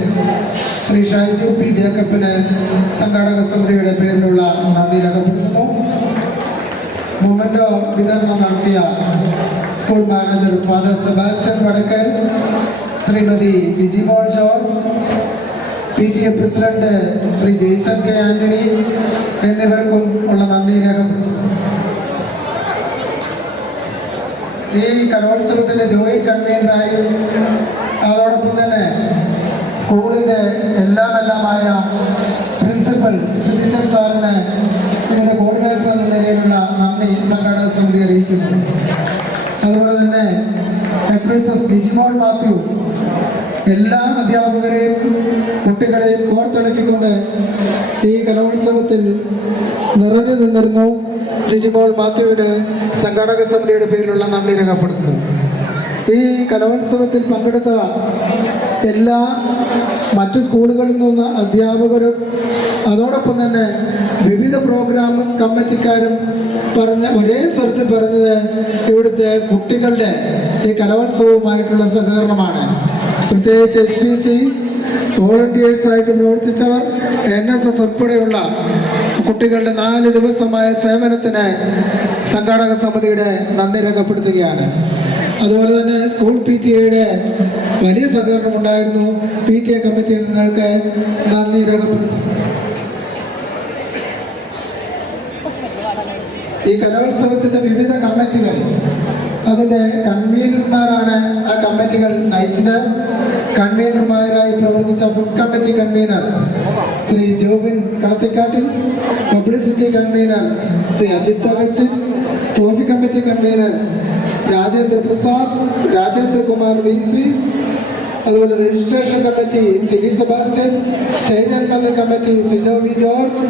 Shri Shaiju P ജേക്കബിന് സംഘാടക സമിതിയുടെ പേരിലുള്ള നന്ദി രേഖപ്പെടുത്തുന്നു. മൊമെന്റോ വിതരണം നടത്തിയ school manager father Sebastian Vadakkal, Shrimati Jijimol George, PTA president Shri Jaison K Antony എന്നിവർക്കും ഉള്ള നന്ദി രേഖപ്പെടുത്തുന്നു. ഈ കലോത്സവത്തിന്റെ ജോയിന്റ് കൺവീനറായും അതോടൊപ്പം തന്നെ സ്കൂളിന്റെ എല്ലാമായ പ്രിൻസിപ്പൽ സുബിച്ചൻ സാറിന് ഇതിന്റെ കോർഡിനേറ്റർ എന്ന നിലയിലുള്ള നന്ദി സംഘാടക സമിതി അറിയിക്കുന്നു. അതുപോലെ തന്നെ ഹെഡ്മിസ്ട്രസ് ജിജിമോൾ മാത്യു എല്ലാ അധ്യാപകരെയും കുട്ടികളെയും കോർത്തിണക്കിക്കൊണ്ട് ഈ കലോത്സവത്തിൽ നിറഞ്ഞു നിന്നിരുന്നു. ജിജിമോൾ മാത്യുവിന് സംഘാടക സമിതിയുടെ പേരിലുള്ള നന്ദി രേഖപ്പെടുത്തുന്നു. ഈ കലോത്സവത്തിൽ പങ്കെടുത്ത എല്ലാ മറ്റു സ്കൂളുകളിൽ നിന്ന് അധ്യാപകരും അതോടൊപ്പം തന്നെ വിവിധ പ്രോഗ്രാം കമ്മിറ്റിക്കാരും ഒരേ സ്വരത്തിൽ പറഞ്ഞത് ഇവിടുത്തെ കുട്ടികളുടെ ഈ കലോത്സവവുമായിട്ടുള്ള സഹകരണമാണ്. പ്രത്യേകിച്ച് SPC വോളണ്ടിയേഴ്സായിട്ട് പ്രവർത്തിച്ചവർ, NSS ഉൾപ്പെടെയുള്ള കുട്ടികളുടെ 4 ദിവസമായ സേവനത്തിന് സംഘാടക സമിതിയുടെ നന്ദി രേഖപ്പെടുത്തുകയാണ്. അതുപോലെ തന്നെ സ്കൂൾ PTA വലിയ സഹകരണമുണ്ടായിരുന്നു. PTA കമ്മിറ്റി അംഗങ്ങൾക്ക് നന്ദി രേഖപ്പെടുത്തുന്നു. ഈ കലോത്സവത്തിൻ്റെ വിവിധ കമ്മിറ്റികൾ, അതിൻ്റെ കൺവീനർമാരാണ് ആ കമ്മിറ്റികൾ നയിച്ചത്. കൺവീനർമാരായി പ്രവർത്തിച്ച food committee convener Shri Jobin Kalathikkattil, publicity convener Shri Ajith Augustine, trophy committee convener Rajendra Prasad, Rajendrakumar VC, അതുപോലെ registration committee Sini Sebastian, stage and pandal committee Sijo V George,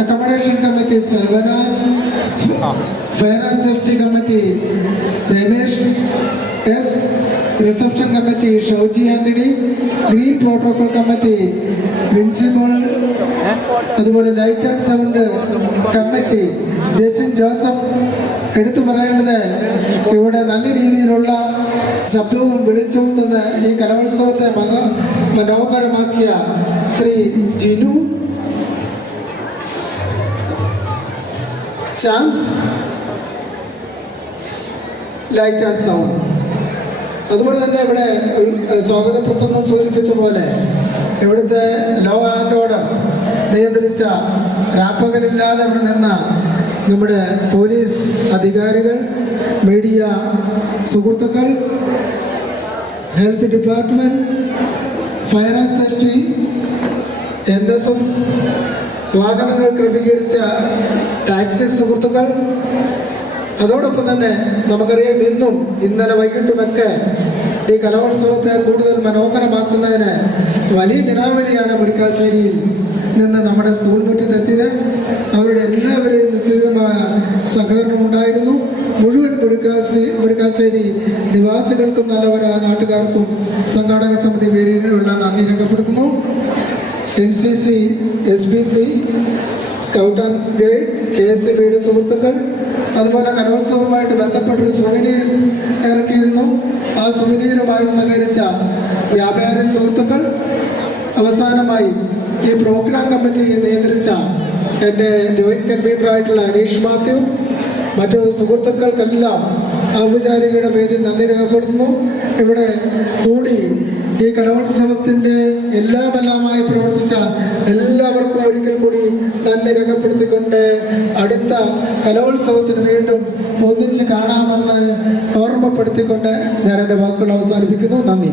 accommodation committee Selvaraj, fire and safety committee Ramesh S, reception committee Shouji Antony, green protocol committee Vincymol, അതുപോലെ light and sound committee Jesin Joseph. എടുത്തു പറയേണ്ടത്, ഇവിടെ നല്ല രീതിയിലുള്ള ശബ്ദവും വെളിച്ചവും നിന്ന് ഈ കലോത്സവത്തെ മനോഹരമാക്കിയ Shri Jinu charms, light and sound. അതുപോലെ തന്നെ ഇവിടെ സ്വാഗത പ്രസംഗം സൂചിപ്പിച്ച പോലെ ഇവിടുത്തെ ലോ ആൻഡ് ഓർഡർ നിയന്ത്രിച്ച രാപ്പകലില്ലാതെ ഇവിടെ നിന്ന നമ്മുടെ പോലീസ് അധികാരികൾ, മീഡിയ സുഹൃത്തുക്കൾ, health department, fire and safety, NSS, വാഹനങ്ങൾ ക്രമീകരിച്ച ടാക്സി സുഹൃത്തുക്കൾ, അതോടൊപ്പം തന്നെ നമുക്കറിയാം ഇന്നും ഇന്നലെ വൈകിട്ടുമൊക്കെ ഈ കലോത്സവത്തെ കൂടുതൽ മനോഹരമാക്കുന്നതിന് വലിയ ജനാവലിയാണ് മുരിക്കാശ്ശേരിയിൽ നിന്ന് നമ്മുടെ സ്കൂൾ മുറ്റത്തെത്തിയത്. അവരുടെ എല്ലാവരെയും നിശ്ചിതമായ സഹകരണം ഉണ്ടായിരുന്നു. മുഴുവൻ മുരിക്കാശ്ശേരി നിവാസികൾക്കും നല്ലവരായ നാട്ടുകാർക്കും സംഘാടക സമിതി പേരിലുള്ള നന്ദി രേഖപ്പെടുത്തുന്നു. NCC, SPC, scout and guide, KSCBയുടെ സുഹൃത്തുക്കൾ, അതുപോലെ കലോത്സവവുമായിട്ട് ബന്ധപ്പെട്ടൊരു സുവനീർ ഇറക്കിയിരുന്നു. ആ സുവനീറുമായി സഹകരിച്ച വ്യാപാരി സുഹൃത്തുക്കൾ, അവസാനമായി ഈ പ്രോഗ്രാം കമ്മിറ്റി നിയന്ത്രിച്ച എൻ്റെ ജോയിൻറ്റ് കൺവീനറായിട്ടുള്ള അനീഷ് മാത്യു, മറ്റു സുഹൃത്തുക്കൾക്കെല്ലാം ഔപചാരികയുടെ പേരിൽ നന്ദി രേഖപ്പെടുത്തുന്നു. ഇവിടെ കൂടി ഈ കലോത്സവത്തിൻ്റെ എല്ലാമെല്ലാമായി പ്രവർത്തിച്ച എല്ലാവർക്കും ഒരിക്കൽ കൂടി നന്ദി രേഖപ്പെടുത്തിക്കൊണ്ട് അടുത്ത കലോത്സവത്തിന് വീണ്ടും ഒന്നിച്ച് കാണാമെന്ന് ഓർമ്മപ്പെടുത്തിക്കൊണ്ട് ഞാൻ എൻ്റെ വാക്കുകൾ അവസാനിപ്പിക്കുന്നു. നന്ദി.